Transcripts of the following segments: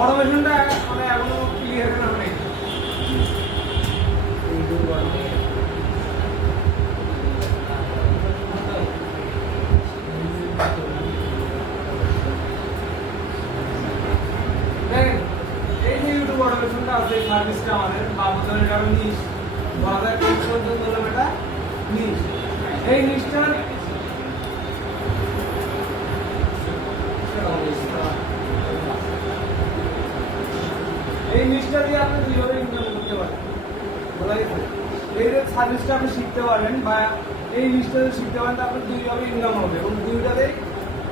অটোমেশনটা মানে এখনো ক্লিয়ার না নেই। এই যে ইউটিউব অটোমেশনটা আছে সার্ভিসটা আমাদের বাবুদের কারণে নিশ বলা যায় কোন পর্যন্ত হলো এটা নিশ। এই নিশটার এই নিশটা দিয়ে আপনি দুইভাবে ইনকাম করতে পারেন। বলা গেছে এই যে সার্ভিসটা আপনি শিখতে পারবেন বা এই নিশটা যদি শিখতে পারেন আপনি দুইভাবে ইনকাম হবে এবং দুইটাতে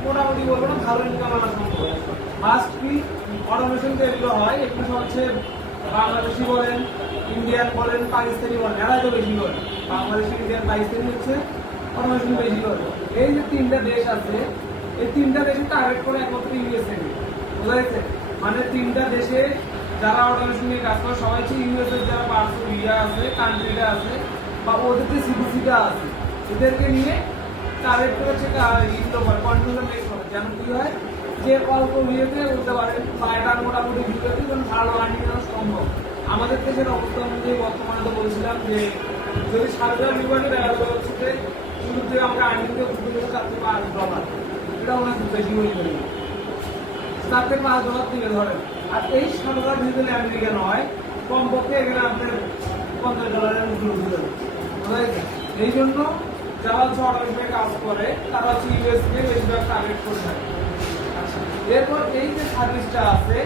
মোটামুটি বলবো না ভালো ইনকাম আনা সম্ভব। ফার্স্ট কি অটোমেশন যেগুলো হয় এগুলো হচ্ছে বাংলাদেশি বলেন, ইন্ডিয়ান বলেন, পাকিস্তানি বলেন, এরা তো বেশি করে। বাংলাদেশি, ইন্ডিয়ান, পাকিস্তানি হচ্ছে অটোমেশন বেশি করে। এই যে তিনটা দেশ আছে এই তিনটা দেশে টার্গেট করে একমাত্র ইউএসএ বোঝা গেছে। মানে তিনটা দেশে যারা অটোমেশন নিয়ে কাজ করে সবাই হচ্ছে ইউএসএ যারা পার্সো ইয়া আছে কান্ট্রিটা আছে বা ওদের যে সিবিসিটা আছে এদেরকে নিয়ে টার্গেট করে হচ্ছে কন্ট্রোল মেক করে যেন কি হয় যে অল্প ভিউতে উঠতে পারেন বা এটা মোটামুটি ভিউতে যেন ভালো আর্নিং করা সম্ভব। আমাদের দেশের অবস্থা অনুযায়ী বর্তমানে তো বলছিলাম যে যদি $7,000 ভিউয়ারে দেখা হচ্ছে যে শুরু থেকে আমরা আর্নিং দিয়ে উঠতে গেলে $4 থেকে $5 এটা অনেক বেশি হয়ে যাবে। $4 থেকে $5 থেকে ধরেন আর এই $7,000 ভিউতে আমেরিকা নয় কমপক্ষে এখানে আপনার $50 উঠে যাবে। এই জন্য যারা হচ্ছে অটোমেশনে কাজ করে তারা হচ্ছে ইউএসকে বেশিরভাগ টার্গেট করে থাকে। এরপর এই যে সার্ভিসটা আছে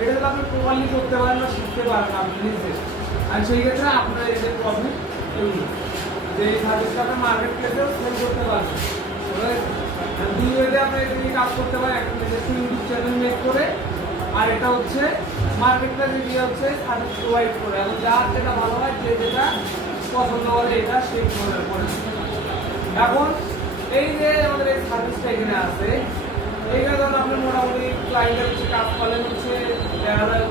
এটা যদি আপনি প্রপারলি করতে পারেন না শিখতে পারেন আপনি নিজে আর সেই ক্ষেত্রে আপনার এই যে প্রফিট যে এই সার্ভিসটা আপনি মার্কেট প্লেসেও সেল করতে পারবেন। দুই ওয়েতে আপনি এটা নিয়ে কাজ করতে পারেন, একটা নিজস্ব ইউটিউব চ্যানেল মেক করে আর এটা হচ্ছে মার্কেট প্লেসে গিয়ে হচ্ছে সার্ভিস প্রোভাইড করে এবং যার যেটা ভালো হয় যে যেটা পছন্দ করে এটা সেই ধরনের করে। এখন এই যে আমাদের এই সার্ভিসটা এখানে আছে এইখানে ধরুন আপনি মোটামুটি ক্লায়েন্টের হচ্ছে কাজ করলেন হচ্ছে দেখা যায়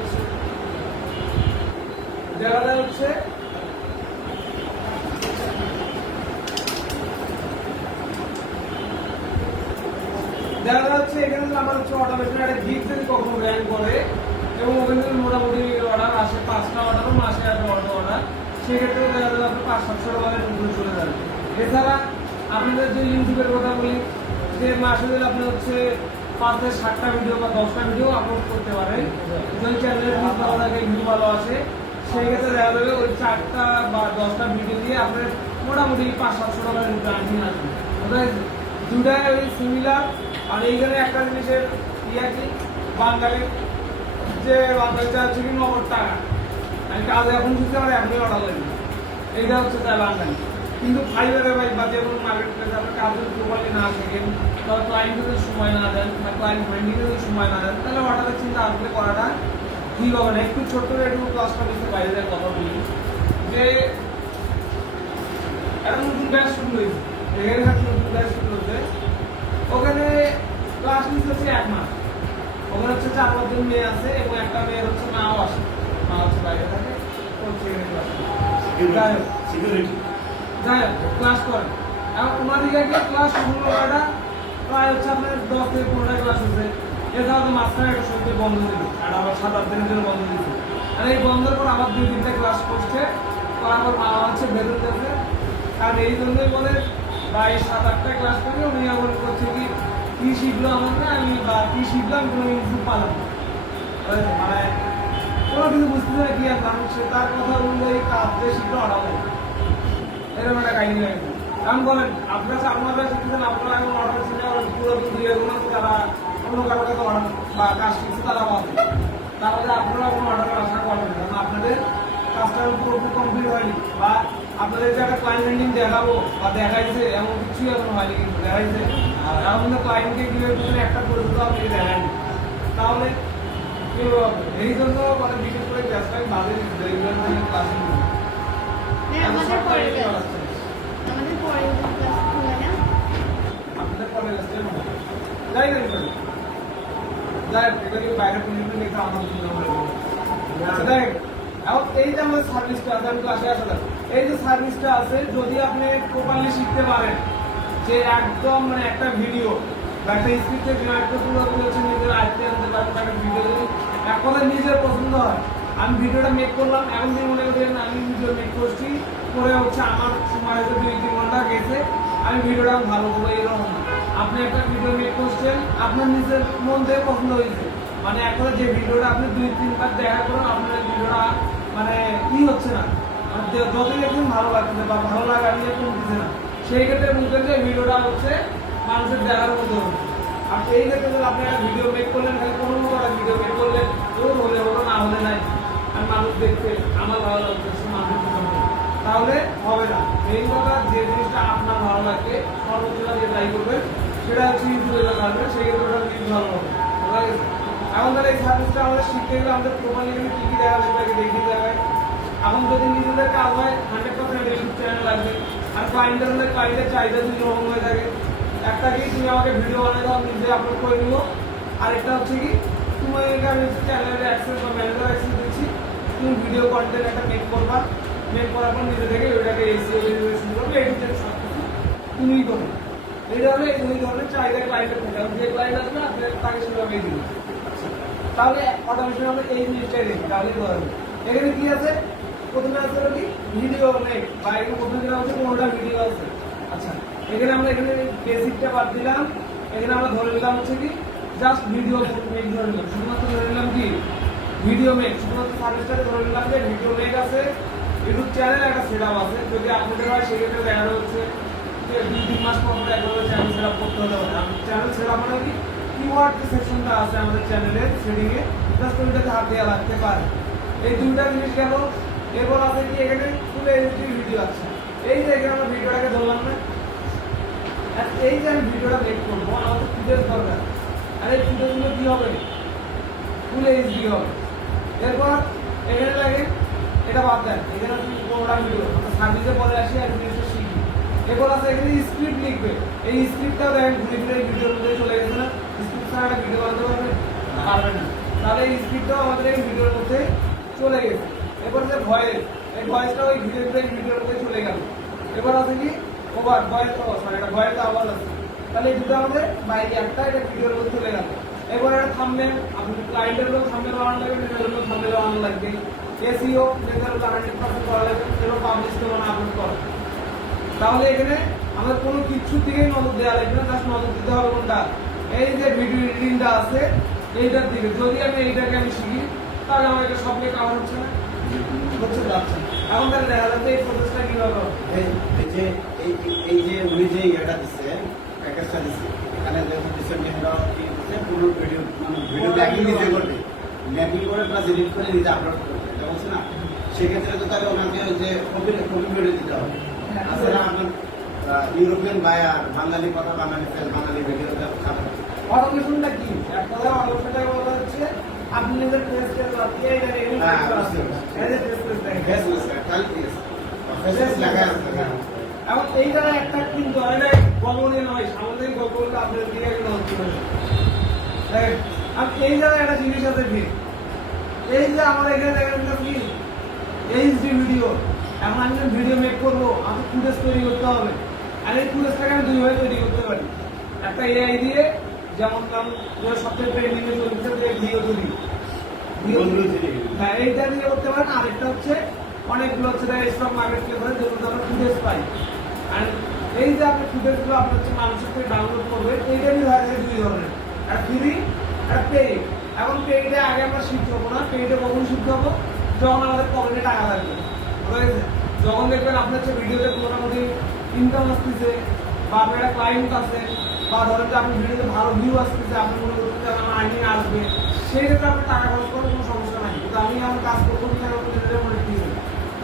এখানে আমার হচ্ছে অটোমেশন একটা গিগ যদি কখনো র্যাঙ্ক করে এবং ওখানে যদি মোটামুটি অর্ডার আসে 5টা অর্ডারও মাসে আসে অর্ডার সেক্ষেত্রে দেখা যাবে আপনি $500-700 উপরে চলে যাবে। এছাড়া আপনাদের যে ইউটিউবের কথা বলি যে মাসে যদি আপনি হচ্ছে 5 থেকে 7টা ভিডিও বা 10টা ভিডিও আপলোড করতে পারেন যদি চ্যানেলের ভিউ ভালো লাগে ভিউ ভালো আসে সেই ক্ষেত্রে দেখা যাবে ওই 4টা বা 10টা ভিডিও দিয়ে আপনার মোটামুটি $500-700 উপরে আর্নিং আসবে। দুটাই ওই সিমিলার। আর এইখানে একটা জিনিসের ইয়া কি বাঙালি যে বাঙালি হচ্ছে কি নগদ টাকা আমি কাজ এখন দিতে পারি এখনই অর্ডার করি এইটা হচ্ছে তাই বাঙালি। কিন্তু ফাইবারে ভাই বা যে কোনো মার্কেট প্লেসে আপনার কাজ যদি প্রপারলি না থাকেন তাহলে ক্লায়েন্টকে যদি সময় না দেন বা ক্লায়েন্ট মাইন্ডিংয়ে যদি সময় না দেন তাহলে অর্ডারের চিন্তা আসলে করাটা ঠিক হবে না। একটু ছোট্ট করে একটু ক্লাসটা বুঝতে বাইরে যায় কথা বলি যে একটা নতুন ব্যাচ শুরু হয়েছে এখানে নতুন ব্যাচ শুরু হয়েছে ওখানে ক্লাস নিচ্ছে হচ্ছে 1 মাস। ওখানে হচ্ছে 4-5 জন মেয়ে আছে এবং একটা মেয়ের হচ্ছে মাও আসে, মা হচ্ছে বাইরে থাকে যাই হোক ক্লাস করেন এবং ওনাদিকে ক্লাস শুরু করাটা প্রায় হচ্ছে আপনার 10 থেকে 15টা ক্লাস হচ্ছে। এছাড়া তো মাঝখানে একটা সত্যি বন্ধ দিল আর আবার 7-8 দিনের জন্য বন্ধ দিচ্ছে আর এই বন্ধের পর আবার 2-3টা ক্লাস করছে তারপর মা হচ্ছে বেতন দিচ্ছে। কারণ এই জন্যই বলে ভাই 7-8টা ক্লাস করে উনি আবার করছে কি শিখলো আমার না আমি বা কি শিখলাম কোনো ইনপুট পালাম মানে কোনো কিছু বুঝতে পারে কি আর মানুষ তার কথা অনুযায়ী কাজটা শিখলো অর্ডার এরকম একটা কাহিনী হয়ে গেছে। কারণ বলেন আপনারা শিখতেছেন আপনারা এখন অর্ডার শিখে পুরো তারা অন্য কারো কাছে অর্ডার বা কাজ শিখছে তারা পাবে তাহলে আপনারা কোনো অর্ডারের আশা করবেন কারণ আপনাদের কাজটা পুরোপুরি কমপ্লিট হয়নি বা আপনাদের যে একটা ক্লায়েন্ট রেন্ডিং দেখাবো বা দেখাইছে এমন কিছুই এখন হয়নি কিন্তু দেখাইছে এখন কিন্তু ক্লায়েন্টকে কিভাবে একটা পর্যন্ত আপনি দেখায়নি তাহলে কি হবে। এই জন্য মানে বিশেষ করে ব্যবসায় বাদে রেগুলার ক্লাসিং আপনাদের পরে যাই না যাই এটা কি বাইরে পর্যন্ত দেখে আমার দেখ এখন এই যে আমাদের সার্ভিসটা আছে আমি ক্লাসে আসলে এই যে সার্ভিসটা আছে যদি আপনি প্রপারলি শিখতে পারেন যে একদম মানে একটা ভিডিও বা একটা স্ক্রিপ্টে একটা পুরোপুরি হচ্ছে নিজের আয়ত্তে আনতে পারেন একটা ভিডিও যদি এক কথা হয়। আমি ভিডিওটা মেক করলাম, এখন দিয়ে মনে করেন আমি ভিডিও মেক করছি, করে হচ্ছে আমার সময় হয়তো 2-3 ঘন্টা গেছে, আমি ভিডিওটা ভালো করবো এরকম না। আপনি একটা ভিডিও মেক করছেন, আপনার নিজের মন থেকে পছন্দ হয়েছে, মানে এখন যে ভিডিওটা আপনি 2-3 বার দেখা করেন, আপনার ভিডিওটা মানে হচ্ছে না, মানে যতই দেখুন ভালো লাগছে বা ভালো লাগা নিয়ে কমতেছে না, সেই ক্ষেত্রে বুঝবেন যে ভিডিওটা হচ্ছে মানুষের দেখার মতো হবে। আর এই ক্ষেত্রে যদি আপনি একটা ভিডিও মেক করলেন, খালি কোনো ভিডিও মেক করলেন, হলে হলো না হলে নাই, আর মানুষ দেখতে আমার ভালো লাগছে মানুষ তাহলে হবে না। মেইন কথা যে জিনিসটা আপনার ভালো লাগে সর্বোচ্চ যে ট্রাই করবেন সেটা হচ্ছে ইউটিউবে থাকবে, সেই ক্ষেত্রে ওটা ভিউজ ভালো হবে। এখন তাহলে এই সার্ভিসটা আমাদের শিখতে গেলে আমাদের প্রোফাইলে গেলে কী কী দেখা লাগবে দেখিয়ে দেখায়। এখন যদি নিজেদের কাজ হয় 100% ইউটিউব চ্যানেল লাগবে, আর ক্লায়েন্টের হলে ক্লায়েন্টের চাহিদা দুই রকম হয়ে থাকে। একটা কি তুমি আমাকে ভিডিও বানিয়ে দাও, নিজে আপলোড করে নিবো, আর একটা হচ্ছে কি তুমি আমি চ্যানেলের অ্যাক্সেস বা ম্যানেজার অ্যাক্সেস দিচ্ছি, তুমি ভিডিও কন্টেন্ট একটা মেক করবা, মেক করার পর নিজে থেকে ওইটাকে এসিও শুরু করবে, এডিটেড সব কিছু তুমিই করবে। এইটা হলে এই দুই ধরনের চাহিদা ক্লায়েন্টের থাকে, যে ক্লায়েন্ট আসবে আপনি তাকে সেভাবেই দিবেন। তাহলে অটোমেশন আমরা এই জিনিসটাই দেখি, তাহলে ধরেন এখানে কি আছে, প্রথমে আছে কি ভিডিও মেক, বা এখানে প্রথমে যেটা হচ্ছে কোনোটা ভিডিও আছে। আচ্ছা, এখানে আমরা এখানে বেসিকটা বাদ দিলাম, এখানে আমরা ধরে নিলাম হচ্ছে কি জাস্ট ভিডিও মেক ধরে নিলাম, শুধুমাত্র ধরে নিলাম কি ভিডিও মেক, শুধুমাত্র সার্ভিসটাকে ধরে নিলাম যে ভিডিও মেক আছে, ইউটিউব চ্যানেল একটা সেটআপ আছে, যদি আপনাদের হয় সেক্ষেত্রে দেখা হচ্ছে যে 2-3 মাস পর একবার চ্যানেল সেটআপ করতে হতে হবে। চ্যানেল সেটআপ মানে কি কিওয়ার্ড যে সেকশনটা আছে আমাদের চ্যানেলের সেটিং এ জাস্ট ওইটাতে হাত দেওয়া লাগতে পারে। এই দুইটা জিনিস গেল। এরপর আছে কি এখানে ফুল এইচডি ভিডিও আছে, এই যে এখানে আমরা ভিডিওটাকে ধরলাম না, আর এই যে আমি ভিডিওটা মেক করবো আমাদের ফুটেজ দরকার, আর এই ফুটেজগুলো কি হবে ফুল এইচডি হবে। এরপর এখানে লাগে এটা বাদ দেন, এখানে কোনোটা ভিডিও সার্ভিসে পরে আসি আর জিনিসটা শিখি। এরপর আছে এখানে স্ক্রিপ্ট লিখবে, এই স্ক্রিপ্টটাও দেখেন ঘুরে ফিরে ভিডিওর মধ্যে চলে গেছে না, স্ক্রিপ্ট ছাড়া একটা ভিডিও বানাতে পারবে না, তাহলে এই স্ক্রিপ্টটাও আমাদের এই ভিডিওর মধ্যে চলে গেছে। এরপর যে ভয়েস, এই ভয়েসটাও এই ভিডিওর মধ্যে চলে গেল। এবার আছে কি ওভার ভয়েস, সরি এটা ভয়েস আওয়াজ আছে, তাহলে এই দুটো আমাদের বাইরে একটা এটা ভিডিওর মধ্যে চলে গেল। এবার একটা থাম্বনেল, আপনি ক্লায়েন্টের লোক থাম্বনেল বানানো লাগবে, নিজের লোক থাম্বনেল বানানো লাগবে, এসইও নিজের 100% করা লাগবে, সেটা পাবলিশ করে আপলোড করা। তাহলে এখানে আমাদের কোনো কিছুর দিকেই নজর দেওয়া লাগবে না, জাস্ট নজর দিতে হবে কোনটা এই যে ভিডিও এডিটিংটা আছে এইটার দিকে। যদি আমি এইটাকে শিখি তাহলে আমার এটা সব নিয়ে কাভার হচ্ছে না, হচ্ছে যাচ্ছে। এখন তাহলে দেখা যাচ্ছে এই প্রসেসটা কিভাবে হবে। এই যে উনি যে ইয়েটা দিচ্ছে প্যাকেজটা দিচ্ছে, এখানে যখন দিচ্ছে পুরো ভিডিও মানে ভিডিও ম্যাপিং নিজে করবে, ম্যাপিং করে প্লাস এডিট করে নিজে আপলোড করবে, এটা বলছে না, সেক্ষেত্রে তো তাহলে ওনাকে যে কপি ভিডিও দিতে হবে। আসলে আপনার ইউরোপিয়ান বায়ার বাঙালি কথা, বাঙালি ফেল, বাঙালি ভিডিও অটোমেশনটা কি? এক কথা অটোমেশনটা বলা হচ্ছে আপনি নিজের ফেসকে লাগিয়ে এটা এডিট করতে পারবেন, এই যে ফেস লাগায় এখন এই জায়গায় একটা কিন্তু এটা গল্পনীয় নয়, সামাজিক গল্প বলতে আপনাদের দিকে একটা হচ্ছে আর এই জায়গায় একটা জিনিস আছে কি এই যে আমাদের এখানে দেখেন কি এইচডি ভিডিও, এখন আমি ভিডিও মেক করবো আমাকে ফুটেজ তৈরি করতে হবে, আর এই ফুটেজটাকে আমি দুইভাবে তৈরি করতে পারি। একটা এআই দিয়ে, যেমন সবচেয়ে ট্রেন্ডিং এ চলছে যে ভিডিও তৈরি, হ্যাঁ এইটা দিয়ে করতে পারেন। আরেকটা হচ্ছে অনেকগুলো হচ্ছে স্টক মার্কেট প্লেস আছে যেগুলো আমরা ফুটেজ পাই, আর এই যে আপনি ফুটেজগুলো আপনি হচ্ছে মানুষের থেকে ডাউনলোড করবেন, এইটারই দুই ধরনের, একটা ফ্রি একটা পেইড। এখন পেইডে আগে আমরা শিখতে হবো না, পেইডে কখন শিখতে হবো যখন আমাদের পকেটে টাকা লাগবে, যখন দেখবেন আপনার হচ্ছে ভিডিওতে মোটামুটি ইনকাম আসতেছে, বা আপনার একটা ক্লায়েন্ট আছে, বা ধরেন যে আপনি ভিডিওতে ভালো ভিউ আসতেছে, আপনি মনে করতে চান আমার আর্নিং আসবে, সেই ক্ষেত্রে আপনার টাকা খরচ করার কোনো সমস্যা নাই। কিন্তু আমি আমার কাজ করবো মনে দিয়েছি,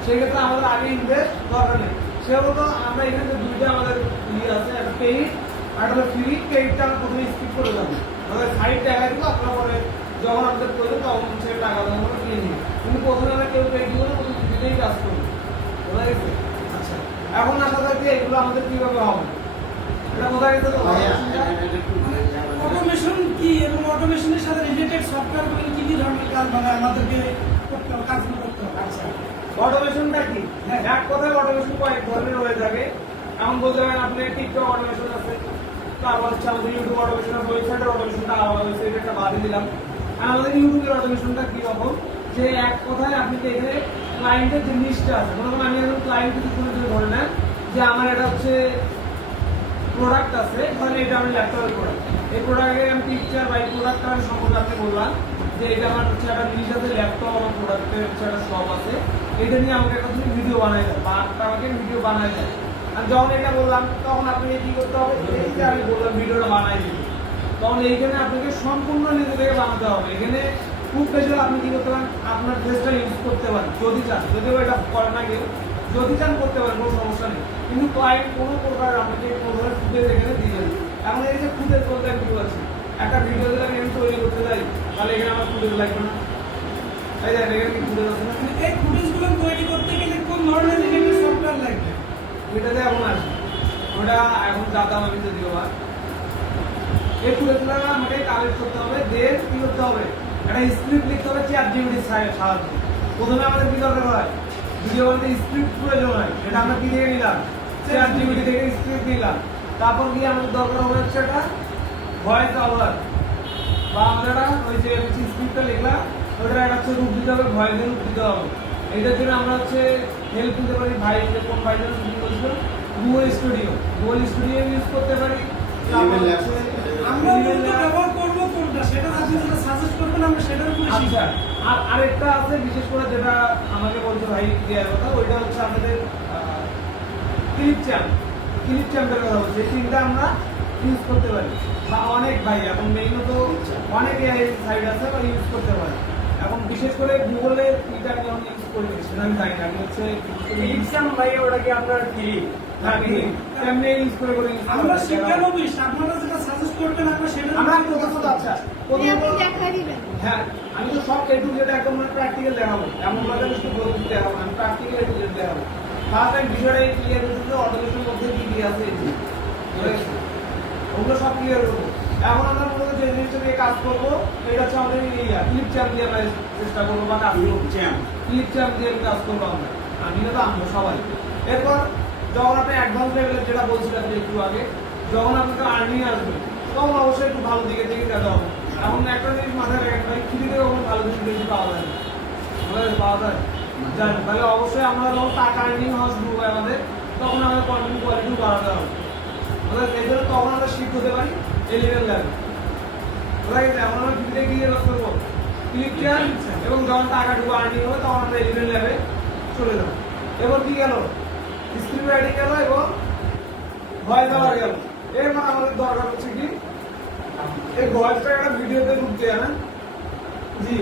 সেই ক্ষেত্রে আমাদের আগে ইনভেস্ট দরকার নেই। সেগুলো আমরা এখানে দুইটা আমাদের আছে, একটা পেইড আর একটা ফ্রি। পেইডটা আমরা প্রথমে স্কিপ করে যাবো, আমাদের সাইড দেখা দিব, আপনার পরে যখন আমাদের প্রয়োজন তখন সে টাকা আমরা কিনে নিই, কিন্তু প্রথমে আমরা কেউ পেইড দিব না, প্রথম ফ্রিতেই কাজ করবো, বোঝা গেছে? আচ্ছা, এখন আসা থাকে এগুলো আমাদের কিভাবে হবে এটা বোঝা গেছে তো? অটোমেশন কি এবং অটোমেশনের সাথে রিলেটেড সফটওয়্যারগুলো কি কি ধরনের কাজ মানে আমাদেরকে করতে হবে, কাজগুলো করতে হবে? আচ্ছা, অটোমেশনটা কি? এক কথায় অটোমেশন কয়েক ধরনের হয়ে থাকে। এখন বলতে পারেন আপনি টিকটক অটোমেশন আছে, তারপর হচ্ছে আমাদের ইউটিউব অটোমেশন আছে, ওয়েবসাইটের অটোমেশনটা আলাদা হয়েছে, এটা একটা বাদে দিলাম। আর আমাদের ইউটিউবের অটোমেশনটা কি রকম যে এক কথায় আপনি এখানে ক্লায়েন্টের যে লিস্টটা আছে, মনে করেন আমি এখন ক্লায়েন্ট কিছু করে যদি ধরে নেন যে আমার এটা হচ্ছে প্রোডাক্ট আছে, তাহলে এটা আমার ল্যাপটপের প্রোডাক্ট। এই প্রোডাক্টের আমি পিকচার বা এই প্রোডাক্টটা আমি সম্পর্কে আপনি বললাম যে এটা আমার হচ্ছে একটা জিনিস আছে, ল্যাপটপ আমার প্রোডাক্টের হচ্ছে একটা শপ আছে, এটা নিয়ে আমাকে একটা তুমি ভিডিও বানাই দেয় বা আমাকে ভিডিও বানাই দেয়। আর যখন এটা বললাম তখন আপনি কি করতে হবে, এই যে আমি বললাম ভিডিওটা বানাই দিতে, তখন এইখানে আপনাকে সম্পূর্ণ নিজে থেকে বানাতে হবে। এখানে খুব বেশি হলে আপনি কি করতে পারেন, আপনার ড্রেসটা ইউজ করতে পারেন যদি চান, যদিও এটা করে না কেউ, যদি চান করতে পারেন, কোনো সমস্যা নেই। কিন্তু ক্লায়েন্ট কোনো প্রকার আমাকে কোনো ধরনের ফুটেজ এখানে দিয়ে দেবে। এখন এই যে ফুটেজ বলতে আমি কি বলছি, একটা ভিডিও যদি আমি তৈরি করতে যাই তাহলে এখানে আমার ফুটেজ লাগবে না, তাই দেখেন এখানে কি ফুটেজ আছে না। এই ফুটেজগুলো তৈরি করতে গেলে কোন ধরনের এডিটিং সফটওয়্যার লাগবে? ওইটাতে এখন আসে, ওটা এখন দাম আমি যদিও বা এই ফুটেজগুলো আমাকে কালেক্ট করতে হবে, দেন কি করতে হবে, একটা স্ক্রিপ্ট লিখতে হবে ChatGPT সাহায্যে। প্রথমে আমাদের কি দরকার হয়, ভিডিও বলতে স্ক্রিপ্ট প্রয়োজন হয়, সেটা আমরা কি থেকে নিলাম, ChatGPT থেকে স্ক্রিপ্ট নিলাম। তারপর গিয়ে আমাদের দরকার হবে হচ্ছে একটা ভয়েস ওভার, বা আমরা ওই যে স্ক্রিপ্টটা লিখলাম ওটা একটা হচ্ছে রূপ দিতে হবে, ভয়েসের রূপ দিতে হবে। এটার জন্য আমরা হচ্ছে হেল্প নিতে পারি ভাই, যে কোন ভাই যেন শুরু করেছিল, গুগল স্টুডিও ইউজ করতে পারি। তারপর হচ্ছে আমরা মূলত ব্যবহার করবো কোনটা, সেটা আপনি যেটা সাজেস্ট করবেন আমরা সেটার উপরে শিখব। আচ্ছা, আর আরেকটা আছে বিশেষ করে যেটা আমাকে বলছে ভাই দেওয়ার কথা, ওইটা হচ্ছে আমাদের ক্লিপ চ্যাম্পের কথা বলছে। এই তিনটা আমরা ইউজ করতে পারি, বা অনেক ভাই এখন মেইনত অনেক এআই সাইট আছে বা ইউজ করতে পারে। এখন বিশেষ করে গুগলে এটা আমি যখন ইউজ করি সেটা আমি জানি না, আমি হচ্ছে ইনসাম ভাই ওটাকে আপনার ক্লিক এমনি ইউজ করে আমরা শিক্ষানবিশ, আপনারা যেটা সাজেস্ট করবেন আমরা সেটা আমরা প্রথমত আচ্ছা আপনি দেখাই দিবেন। হ্যাঁ, আমি তো সব এ টু জেড একদম প্র্যাকটিক্যাল দেখাবো, এমন ভাবে আমি শুধু বলতে দেখাবো না, আমি প্র্যাকটিক্যাল এ টু জেড দেখাবো। তাহলে আমি বিষয়টা ক্লিয়ার করতে যে অটোমেশনের মধ্যে কি কি আছে, ওগুলো সব ক্লিয়ার করবো। এখন আমরা মূলত যে জিনিসটা নিয়ে কাজ করবো এটা হচ্ছে আমাদের ক্লিপ চ্যাম্প দিয়ে আমরা চেষ্টা করবো বা কাজ করবো, ক্লিপ চ্যাম্প দিয়ে কাজ করবো আমরা, আমি না তো আমরা সবাই। এরপর যখন আপনি অ্যাডভান্স লেভেলের যেটা বলছিলেন যে একটু আগে, যখন আপনাকে আর্নিং আসবে তখন অবশ্যই একটু ভালো দিকে যেতে হবে। এখন একটা জিনিস মাথায় রাখেন ভাই, ফ্রিতে কখন ভালো কিছু বেশি পাওয়া যায় না, পাওয়া যায় জানি, তাহলে অবশ্যই আমরা যখন টাকা আর্নিং হওয়া শুরু হয় আমাদের, তখন আমাদের কন্টেন্ট কোয়ালিটি বাড়াতে হবে। এই জন্য তখন আমরা শিফট হতে পারি এলিভেন লেভেল। এখন আমরা ফ্রিতে গিয়ে কাজ করবো ক্লিক চান, এবং যখন টাকা ঢুকো আর্নিং হবে তখন আমরা এলিভেন লেভেলে চলে যাবো। এবার কি গেল, স্ক্রিপ্ট রাইটিং গেল এবং ভয়েস ওভার গেল। এরপর আমাদের দরকার হচ্ছে কি, এই ভয়েসটা একটা ভিডিওতে রূপ দেয়া না, জি,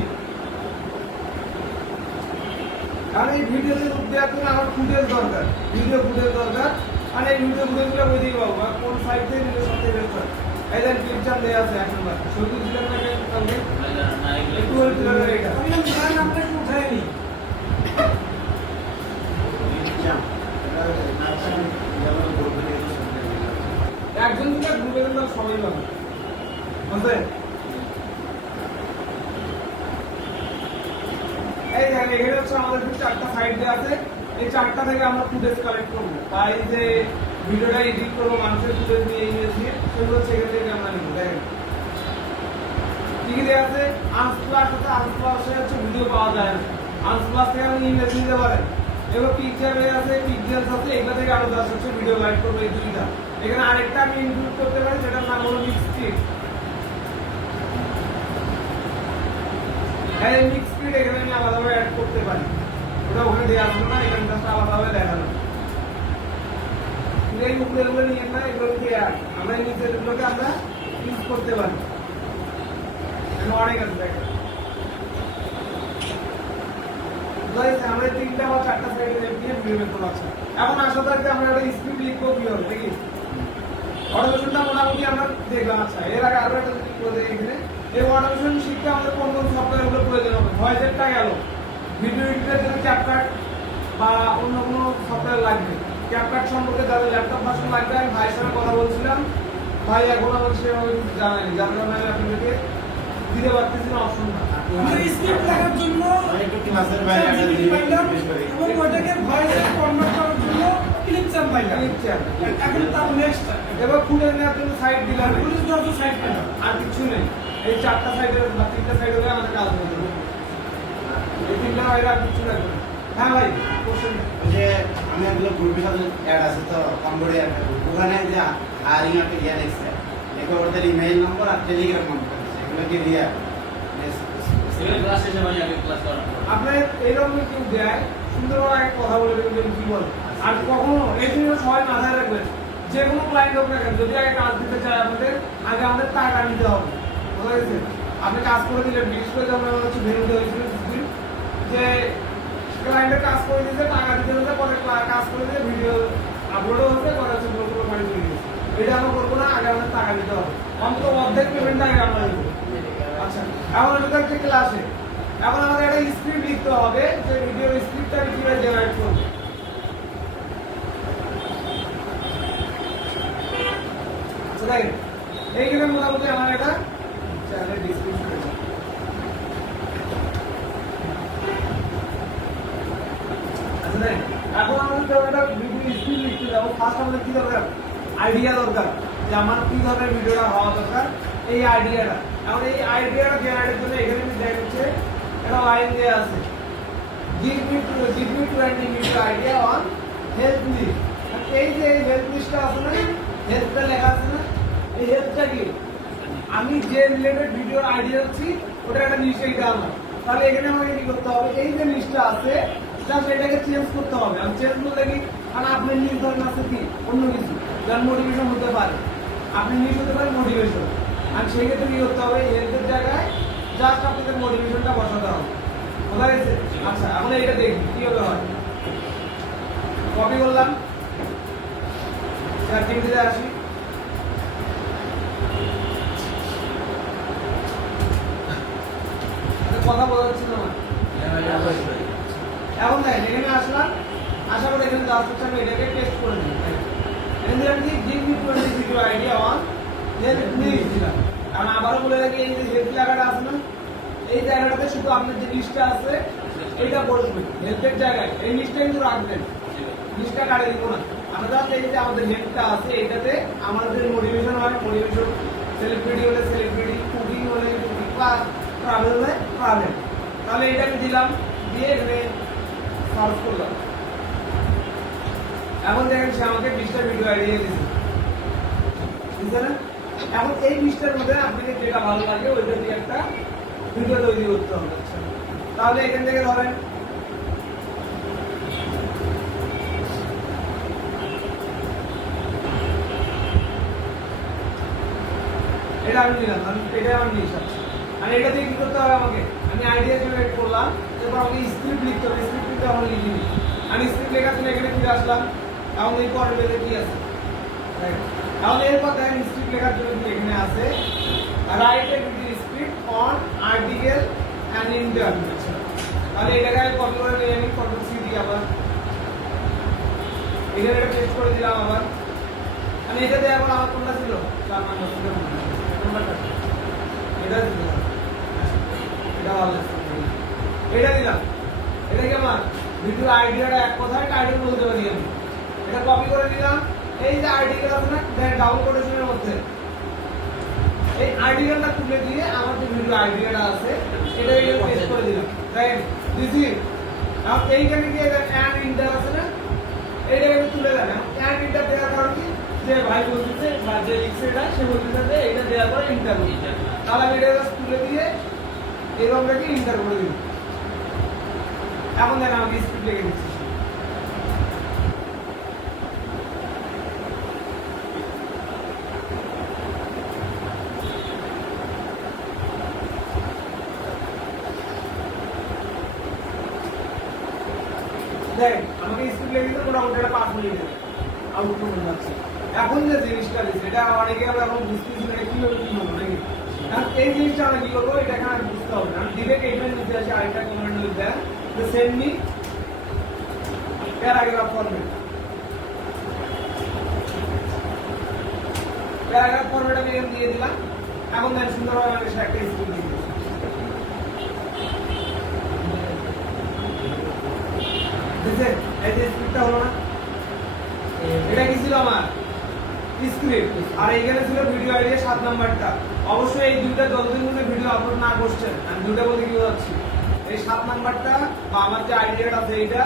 কারণ এই ভিডিওতে রূপ দেওয়ার জন্য আমার ফুটেজ দরকার, ভিডিও ফুটেজ দরকার। আর এই ভিডিও ফুটেজগুলো ওই দিকে পাবো, কোন সাইড থেকে ভিডিও সবথেকে বেস্ট হয়। এই যে ক্লিপ চান দেওয়া আছে 1 নম্বর, শুধু দিলেন না একটু বলতে হবে এটা আমি নামটা একটু উঠাই নি। একজন থেকে গ্রুপে কিন্তু সবাই পাবে, বুঝলেন? এই দেখেন এখানে হচ্ছে আমাদের 4টা সাইড দেওয়া আছে, এই 4টা থেকে আমরা ফুটেজ কালেক্ট করবো, বা এই যে ভিডিওটা এডিট করবো মানুষের ফুটেজ নিয়ে ইমেজ নিয়ে, সেগুলো হচ্ছে এখান থেকে আমরা নিবো। দেখেন কি কি দেওয়া আছে, আনস্প্লাস হচ্ছে, আনস্প্লাসে হচ্ছে ভিডিও পাওয়া যায় না, আনস্প্লাস থেকে আপনি ইমেজ নিতে পারেন। এবার পিকচারে আছে, পিকচার্স আছে, এগুলো থেকে আরো 10 হচ্ছে ভিডিও লাইট করবো, এই দুইটা। এখানে আরেকটা আমি ইনক্লুড করতে পারি, যেটার নাম হলো মিক্স স্ক্রিন। হ্যাঁ, এই মিক্স স্ক্রিন এখানে আমি আলাদাভাবে অ্যাড করতে পারি, ওটা ওখানে দেওয়া আসলো না, এখানে জাস্ট আলাদাভাবে দেখানো। এই মুখগুলো নিয়ে না, এগুলো দিয়ে আমরা এই নিচেরগুলোকে আমরা ইউজ করতে পারি, অনেক আছে দেখেন। আমরা 3টা বা 4টা সাইডে দিয়ে ভিডিও বের করা আছে। এখন আসা থাকতে আমরা একটা স্ক্রিপ্ট লিখবো কি হবে দেখি, অটোমেশনটা মোটামুটি আমরা দেখলাম। আচ্ছা, এর আগে আরো একটা জিনিস বলে দিই, এখানে এই অটোমেশন শিখতে আমাদের কোন কোন সফটওয়্যারগুলো প্রয়োজন হবে। ভয়েসেরটা গেল, ভিডিও এডিটের জন্য ক্যাপকাট বা অন্য কোনো সফটওয়্যার লাগবে। ক্যাপকাট সম্পর্কে যাদের ল্যাপটপ ভার্সন লাগবে, আমি ভাইয়ের সঙ্গে কথা বলছিলাম, ভাই এখন আমাকে সেভাবে জানায়নি, যার কারণে আমি আপনাদেরকে দিতে পারতেছি না অপশনটা। আমরা স্ক্রিপ্ট লেখার জন্য এবং ওইটাকে ভয়েসে কনভার্ট করার জন্য ক্লিপ চ্যাম্প পাইলাম। এখন তার নেক্সট এবার খুলে নেওয়ার জন্য সাইড দিলাম, পুলিশ যত সাইড পেলাম আর কিছু নেই। এই 4টা সাইডের বা 3টা সাইড হলে আমাদের কাজ হয়ে যাবে। বাইরে আর কিছু লাগবে না। হ্যাঁ ভাই, কোশ্চেন। ওই যে আমি এগুলো গ্রুপের সাথে অ্যাড আছে তো কম্বোডিয়া ওখানে যে হায়ারিং একটা ইয়ে লিখছে দেখো ওদের ইমেইল নম্বর আর টেলিগ্রাম নম্বর এগুলো কি দিয়া আপনার এইরকম কেউ দেয় সুন্দরভাবে কথা বলে দেবেন কি বল। আর কখনো এই জিনিস সবাই মাথায় রাখবেন, যে কোনো ক্লায়েন্ট হোক না কেন, যদি আগে কাজ দিতে চায় আমাদের, আগে আমাদের টাকা নিতে হবে। বুঝা গেছে? আপনি কাজ করে দিলেন, বিশেষ করে যখন আমার হচ্ছে ভেনুতে হয়েছিল যে ক্লায়েন্টের কাজ করে দিতে টাকা দিতে হতে, পরে কাজ করে দিয়ে ভিডিও আপলোডও হচ্ছে, পরে হচ্ছে পুরো বাড়ি চলে গেছে। এটা আমরা করবো না, আগে আমাদের টাকা দিতে হবে, অন্তত অর্ধেক পেমেন্ট আগে আমরা দেবো। আচ্ছা, এখন আমাদের যে ক্লাসে এখন আমাদের একটা স্ক্রিপ্ট লিখতে হবে, যে ভিডিওর স্ক্রিপ্টটা আমি কিভাবে জেনারেট করবো। আচ্ছা দেখেন, এইখানে মোটামুটি আমার একটা চ্যানেল ডিসক্রিপ্ট করেছে। আচ্ছা দেখেন, এখন আমাদের যখন একটা ভিডিও স্ক্রিপ্ট লিখতে যাবো, ফার্স্ট আমাদের কি দরকার? আইডিয়া দরকার, যে আমার কি ধরনের ভিডিওটা হওয়া দরকার, এই আইডিয়াটা। এখন এই আইডিয়াটা জেনারেটের জন্য এখানে দেখা যাচ্ছে একটা লাইন দেওয়া আছে, give me 20 minute idea on health list। এই যে হেলথ লিস্টটা আছে না, হেলথটা লেখা আছে না, এই হেলথটা কি? আমি যে রিলেটেড ভিডিওর আইডিয়া দিচ্ছি ওটা একটা লিস্ট এইটা আমার। তাহলে এখানে আমাকে কি করতে হবে? এই যে লিস্টটা আছে জাস্ট এটাকে চেঞ্জ করতে হবে। আমি চেঞ্জ করলে কি, কারণ আপনার নিজ ধরেন আছে কি অন্য কিছু, যার মোটিভেশন হতে পারে, আপনি নিজ হতে পারে মোটিভেশন। আর সেই ক্ষেত্রে কি করতে হবে? হেলথের জায়গায় জাস্ট আপনাদের মোটিভেশনটা বসাতে হবে। বোঝা গেছে? আচ্ছা, এখন এইটা দেখি কিভাবে হয়। কপি করলাম, সার্চিং দিতে আসি, কথা বোঝা যাচ্ছে না আমার। এখন দেখেন এখানে আসলাম, আসার পর এখানে জাস্ট হচ্ছে আমি এটাকে টেস্ট করে দিই। এখানে আমি give me 20 video idea on health list দিলাম। কারণ আবারও বলে রাখি, এই যে হেলথ জায়গাটা আছে না, এই জায়গাটাতে শুধু আপনার যে লিস্টটা আছে এইটা বসবে হেলথের জায়গায়, এই লিস্টটা কিন্তু রাখবেন, লিস্টটা কাটে দিব না। আমরা জাস্ট এই যে আমাদের হেলথটা আছে এইটাতে আমাদের মোটিভেশন হয়, মোটিভেশন, সেলিব্রিটি হলে সেলিব্রিটি, কুকিং হলে কুকিং, ক্লাস ট্রাভেল হলে ট্রাভেল। তাহলে এটা আমি দিলাম, দিয়ে এখানে সার্চ করলাম। এখন দেখেন সে আমাকে 20টা ভিডিও আইডিয়া দিয়েছে, বুঝছে না? এখন এই 20টার মধ্যে আপনাকে যেটা ভালো লাগে ওইটা দিয়ে একটা ভিডিও তৈরি করতে হবে। আচ্ছা, তাহলে এখান থেকে ধরেন এটা আমি নিলাম, এটা আমার নিস। আর এটা দিয়ে কি করতে হবে আমাকে? আমি আইডিয়া জেনারেট করলাম, এরপর আমাকে স্ক্রিপ্ট লিখতে হবে। স্ক্রিপ্ট লিখতে আমার লিখিনি, আমি স্ক্রিপ্ট লেখার জন্য এখানে ফিরে আসলাম। এখন এই পরের পেজে কি আছে? এখন এরপর দেখেন স্ক্রিপ্ট লেখার জন্য কি এখানে আছে, write a video script on article and interview. তাহলে এটাকে আমি কপি করে নিয়ে আমি কন্ট্রোল সি দিই, আবার এখানে এটা পেস্ট করে দিলাম। আবার আমি এটা দিয়ে এখন আমার কোনটা ছিল, 4 নাম্বার এটা দিলাম, এটা ভালো লাগছে, এটা দিলাম। এটা কি আমার ভিডিও আইডিয়াটা এক কথায় টাইটেল বলতে পারি আমি। এটা কপি করে দিলাম, এই যে আর্টিকেল আছে না ডাবল কোটেশনের মধ্যে, এই আর্টিকেলটা তুলে দিয়ে আমার যে ভিডিও আইডিয়াটা আছে এটা এখানে পেস্ট করে দিলাম। রাইট, দিছি। এখন এইখানে গিয়ে অ্যান্ড ইন্টার আছে না, এইটাকে তুলে দেন। অ্যান্ড ইন্টার দেওয়ার কারণ কি, যে ভাই বলতেছে বা যে লিখছে এটা সে বলতেছে যে এটা দেওয়ার পরে ইন্টার করি, তাহলে আমি এটা তুলে দিয়ে এরকমটাকে ইন্টার করে দিই। এখন দেখেন আমাকে স্ক্রিপ্ট লিখে দিচ্ছি। দেখ আমাকে স্ক্রিপ্ট লিখে দিতে মোটামুটি একটা 5 মিনিট দেবে, আউটপুট মনে হচ্ছে। এখন যে জিনিসটা দিচ্ছে এটা অনেকে আমরা এখন বুঝতেছি না কিভাবে কি হলো নাকি। এখন এই জিনিসটা আমরা কি করবো, এটা এখানে বুঝতে হবে না। ডিরেক্ট এখানে নিতে আসে আরেকটা কমেন্ট লিখতে দেন, send me paragraph format. Paragraph format আমি এখানে দিয়ে দিলাম। এখন দেন সুন্দরভাবে আমি একটা স্ক্রিপ্ট দিয়ে দিচ্ছি। বুঝছেন? এই যে স্ক্রিপ্টটা হলো না, এটা কি ছিল আমার স্ক্রিপ্ট, আর এইখানে ছিল ভিডিও আইডিয়া 7 নাম্বারটা। অবশ্যই এই দুইটা যতদিন মধ্যে ভিডিও আপলোড না করছেন, আমি দুইটা বলতে কি বোঝাচ্ছি, এই 7 নাম্বারটা বা আমার যে আইডিয়াটা আছে এইটা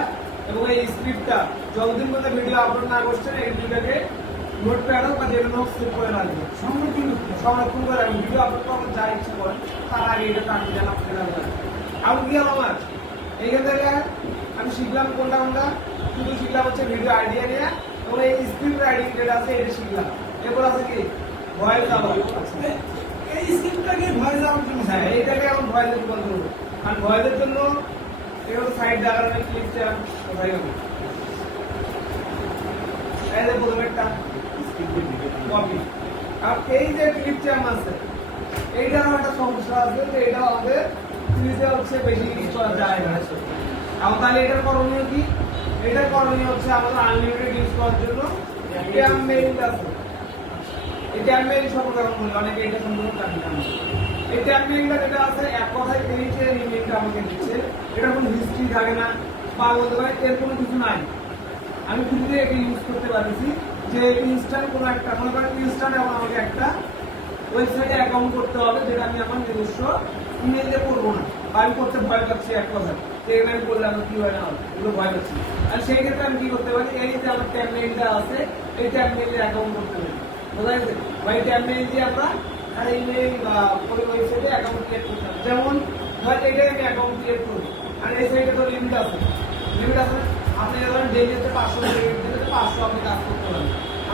এবং এই স্ক্রিপ্টটা যতদিন পর্যন্ত ভিডিও আপলোড না করছেন এই ভিডিওটাকে নোটপ্যাডও বা যে কোনো সেভ করে রাখবেন, সংরক্ষণ করে রাখবেন। ভিডিও আপলোড করবেন যা ইচ্ছা করেন তার আগে এটা টান দেন আপনার আর কি হলো আমার এইখান থেকে আমি শিখলাম কোনটা কোনটা, শুধু শিখলাম হচ্ছে ভিডিও আইডিয়া নিয়ে এবং এই স্ক্রিপ্ট রাইটিং যেটা আছে এটা শিখলাম। এরপর আছে কি ভয়েস আবার, এই স্ক্রিপ্টটাকে ভয়েস আউট জন্য হ্যাঁ এইটাকে এখন ভয়েসে রূপান্তর করবো। আর ভয়েসের জন্য এগুলো সাইড দেখানো ক্লিপ চালাম কোথায় গেল এই যে প্রথমে একটা কপি। আর এই যে ক্লিপ চ্যাম আছে এইটারও একটা সমস্যা আছে যে এটা আমাদের ফ্রিজে হচ্ছে বেশি ইউজ করা যায় না। এখন তাহলে এটার করণীয় কি? এটার করণীয় হচ্ছে আমাদের আনলিমিটেড ইউজ করার জন্য ট্যাম মেইল আছে। এই ট্যাম মেইল সম্পর্কে আমি বলি, অনেকে এটা সম্পর্কে জানি না। এই ট্যাম মেইলটা যেটা আছে এক কথায় এই যে ইমেলটা আমাকে দিচ্ছে এটা কোনো হিস্ট্রি থাকে না বা বলতে পারে এর কোনো কিছু নাই। আমি খুঁজে এটা ইউজ করতে পারছি যে ইনস্ট্যান্ট কোনো একটা মনে করেন ইনস্ট্যান্ট এখন আমাকে একটা ওয়েবসাইটে অ্যাকাউন্ট করতে হবে যেটা আমি আমার নিজস্ব ইমেল দিয়ে করবো না বা আমি করতে ভয় পাচ্ছি এক কথা এখানে আমি করলে আমার কি হয় না এগুলো ভয় পাচ্ছি। আর সেই ক্ষেত্রে আমি কি করতে পারি এই যে আমার ট্যাব মেইলটা আছে এই ট্যাব মেইলে অ্যাকাউন্ট করতে পারি, বোঝা গেছে? বা এই ট্যাব মেইল দিয়ে আমরা আর ইমেল বা কোনো ওয়েবসাইটে অ্যাকাউন্ট ক্রিয়েট করতে হবে। যেমন ধর এটাই আমি অ্যাকাউন্ট ক্রিয়েট করি আর এই সাইটে তো লিমিট আছে আপনি ধরেন ডেইলি হচ্ছে 500 টাকা দিলে 500 আপনি কাজ করতে পারেন।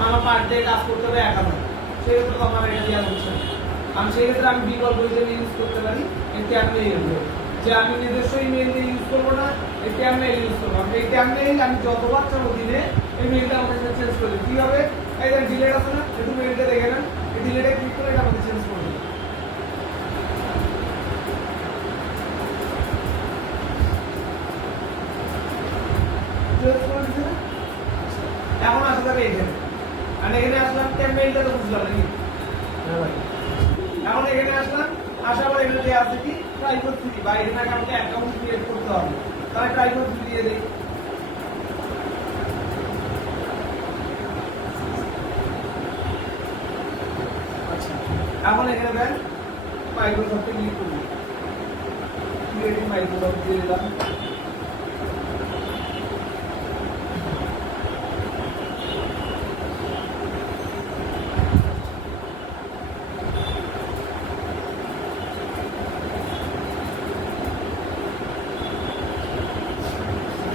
আমার পার ডে কাজ করতে হবে 1000, সেক্ষেত্রে তো আমার এটা দেওয়া হচ্ছে না। আমি সেক্ষেত্রে আমি বিকল্প হিসেবে ইউজ করতে পারি এই ট্যাব মেইল যে আমি নিজস্ব ইমেল দিয়ে ইউজ করবো না, এই ট্যাব মেইল ইউজ করবো। এই ট্যাব মেইল আমি যতবার চাবো দিনে এই মেইলটা আমাকে চেঞ্জ করে দিই। কি হবে এই যে ডিলেট আছে না একটু মেইলটা দেখে নেন, এই ডিলেটে ক্লিক করে এটা আমাকে চেঞ্জ করে দিই। এখন আসা যাবে এখানে আর এখানে আসলাম ট্যাব মেইলটা তো বুঝলাম নাকি এখন এখানে আসলাম আসার পর এখানে দেওয়া আছে কি ট্রাইপড ফ্রি বা এখানে আমাকে অ্যাকাউন্ট ক্রিয়েট করতে হবে তাহলে ট্রাইপড ফ্রি দিয়ে দিই। আচ্ছা এখন এখানে দেন মাইক্রোসফটে ক্লিক করুন, ক্রিয়েটিং মাইক্রোসফট দিয়ে দিলাম।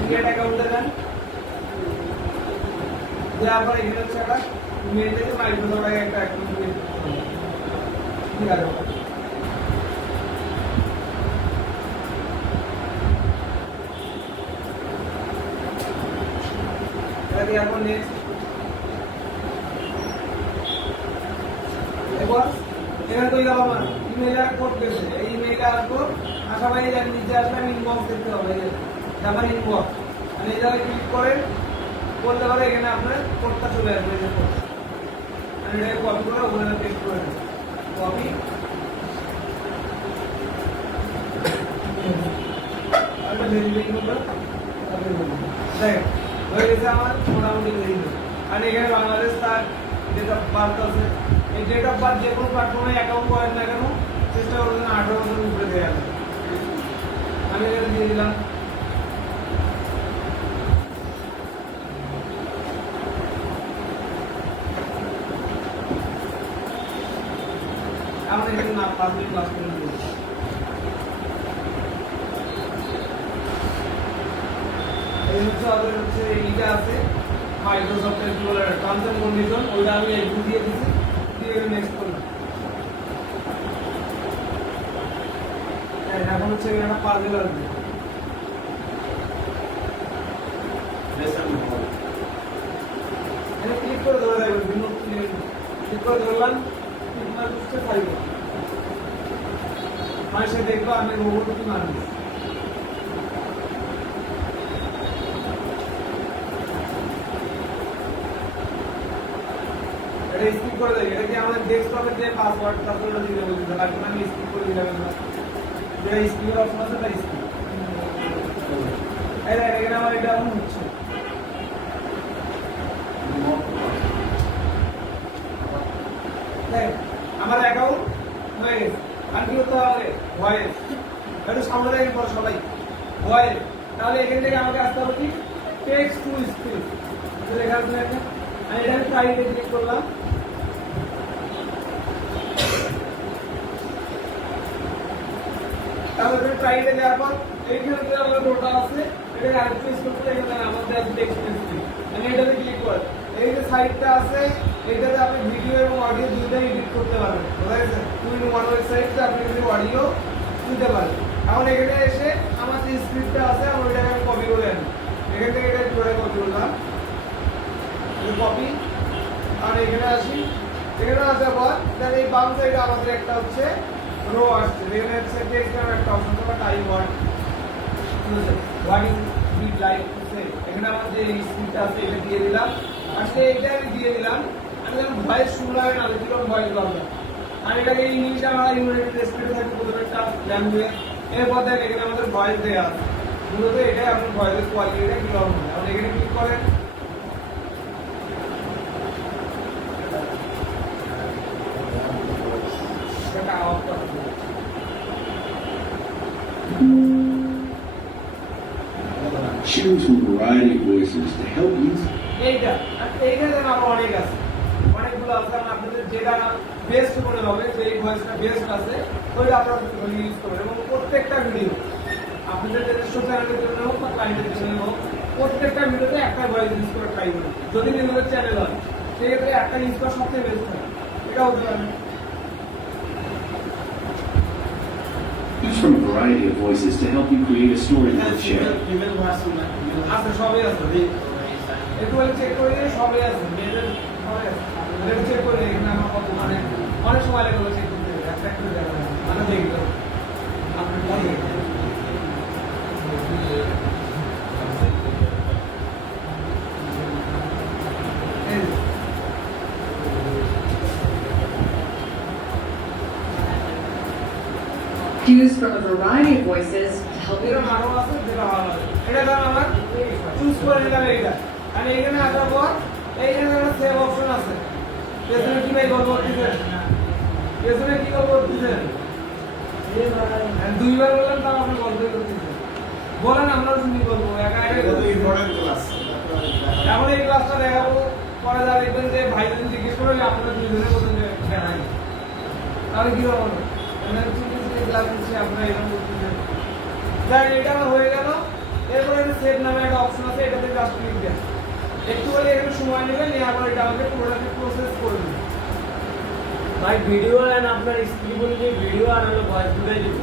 ক্রিয়েট অ্যাকাউন্টে দেন দেওয়ার পর এখানে হচ্ছে একটা ইমেল থেকে মাইক্রোসফটে একটা অ্যাকাউন্ট ক্রিয়েট করতে হবে। ঠিক আছে এটা দিয়ে এখন নেক্সট এবার এখানে তো গেলাম আমার ইমেইলে কোড পেয়েছে এই ইমেইলে আসবো আশা ভাই নিচে আসলে আমি ইনবক্স দেখতে হবে এই যে আমার ইনবক্স মানে এই জায়গায় ক্লিক করেন করতে পারে এখানে আপনার কোডটা চলে আসবে এই যে কোড আমি এটাকে কপি করে ওখানে পেস্ট করে দেব কপি আর ভেরিফাই করব দেখ হয়ে গেছে আমার মোটামুটি ভেরিফাই। আর এখানে বাংলাদেশ তার ডেট অফ বার্থ আছে এই ডেট অফ বার্থ যে কোনো প্ল্যাটফর্মে অ্যাকাউন্ট করেন না কেন চেষ্টা করবেন 18 বছরের উপরে দেওয়া যাবে। আমি এখানে দিয়ে দিলাম আমরা এখানে না পাবলিক ক্লাস করে দেব। এই হচ্ছে আমাদের হচ্ছে এইটা আছে মাইক্রোসফটের কি বলে টার্মস এন্ড কন্ডিশন ওইটা আমি এগ্রি দিয়ে দিছি দিয়ে নেক্সট করলাম। এখন হচ্ছে একটা পাজল আসবে এখানে ক্লিক করে ধরে রাখবেন বিনোদ ক্লিক করে ধরলাম সে দেখবো আমি রোবট কি মানুষ এটা স্কিপ করে দেয়। এটা কি আমাদের ডেস্কটপের যে পাসওয়ার্ড পাসওয়ার্ডটা দিতে বলছে তারপর আমি স্কিপ করে দিলাম যেটা স্কিপের অপশন আছে তাই স্কিপ এই দেখ এখানে আমার এটা এখন হচ্ছে আমার অ্যাকাউন্ট হয়ে গেছে। আর কি করতে হবে ভয়েস একটু সামনে রাখেন পর সবাই ভয়েস। তাহলে এখান থেকে আমাকে আসতে হবে কি টেক্সট টু স্পিচ লেখা আছে এখানে। আমি এটা ট্রাইতে ক্লিক করলাম। তারপরে ট্রাইতে দেওয়ার পর এইখানে যে আমার ডোটা আছে এটা আরেকটু স্ক্রল করে এখানে আমাদের আছে টেক্সট টু স্পিচ। আমি এটাতে ক্লিক করি। এই যে সাইটটা আছে এইটাতে আপনি ভিডিও এবং অডিও দুইটাই এডিট করতে পারবেন। বুঝা গেছে? টু ইন ওয়ান ওয়েবসাইটে আপনি যদি অডিও দিতে পারেন। এখন এখানে এসে আমার যে স্ক্রিপ্টটা আছে আমি ওইটাকে আমি কপি করে আনি। এখান থেকে এটা করে কপি করলাম। কপি আর এখানে আসি। এখানে আসার পর তাহলে এই বাম সাইডে আমাদের একটা হচ্ছে রো আসছে। এখানে হচ্ছে টেক্সট এর একটা অপশন আছে type word. What is weed like to say. এখানে আমার যে স্ক্রিপ্ট আছে এটা দিয়ে দিলাম। আসলে এটা আমি দিয়ে দিলাম। আমি যখন ভয়েস শুনলাম না দিলাম ভয়েস বাংলা। আর এটাকে ইংলিশে আমরা ইউনাইটেড স্টেটে থাকি প্রথমে একটা ল্যাঙ্গুয়েজ। এরপর দেখ এখানে আমাদের ভয়েস দেওয়া আছে। মূলত এটাই আপনার ভয়েসের কোয়ালিটিটা কিরকম হবে। এখন এখানে ক্লিক করেন। এটা অফ করে দিন। Choose from a variety of voices to help you. এইটা আর এইখানে যেন আরো অনেক আছে, অনেকগুলো আছে। কারণ আপনাদের যেটা বেস্ট মনে হবে যে এই ভয়েসটা বেস্ট আছে ওইটা আপনারা ইউজ করবেন। এবং প্রত্যেকটা ভিডিও আপনাদের নিজস্ব চ্যানেলের জন্য হোক বা ক্লায়েন্টের জন্য হোক প্রত্যেকটা ভিডিওতে একটা ভয়েস ইউজ করে ট্রাই করুন। যদি নিজেদের চ্যানেল হয় সেক্ষেত্রে একটা ইউজ করা সবচেয়ে বেস্ট হয়। এটা হতে পারে। Choose from a variety of voices to help you create a story worth sharing. Female version আছে, সবই আছে। একটু চেক করে দিলে সবই আছে। মেয়েদের সবই আছে। এটা চেক করে দিলে এখানে আমার কত মানে অনেক সময় লাগে চেক করতে। একটা একটু দেখা যায় মানে দেখলো আপনি Choose from a variety of voices to help you. যেটা ভালো আছে যেটা ভালো আছে এটা ধর আমার চুজ করে নিলাম এইটা। আর এইখানে আসার পর এইখানে একটা সেভ অপশন আছে। পেছনে কি ভাই গল্প দিতেন, পেছনে কি গল্প দিতেন দুইবার বললাম তাও আপনি গল্প করতেছেন। বলেন আমরা শুনি গল্প একা একা ইম্পর্টেন্ট ক্লাস। এখন এই ক্লাসটা দেখাবো। পরে যা দেখবেন যে ভাই যদি জিজ্ঞেস করলে আপনারা দুইজনের মতন জানাই তাহলে কি হবে ক্লাস দিচ্ছি আপনারা এরকম করতেছেন। যাই এটা আমার হয়ে গেল। এরপরে সেভ নামে একটা অপশন আছে এটাতে জাস্ট ক্লিক দেন। একটু বলে একটু সময় নেবেন নিয়ে আবার এটা আমাকে পুরোটাকে প্রসেস করে দিন। ভাই ভিডিও আর আপনার স্ক্রিপ্ট অনুযায়ী ভিডিও আর হলো ভয়েস দুটাই দিব।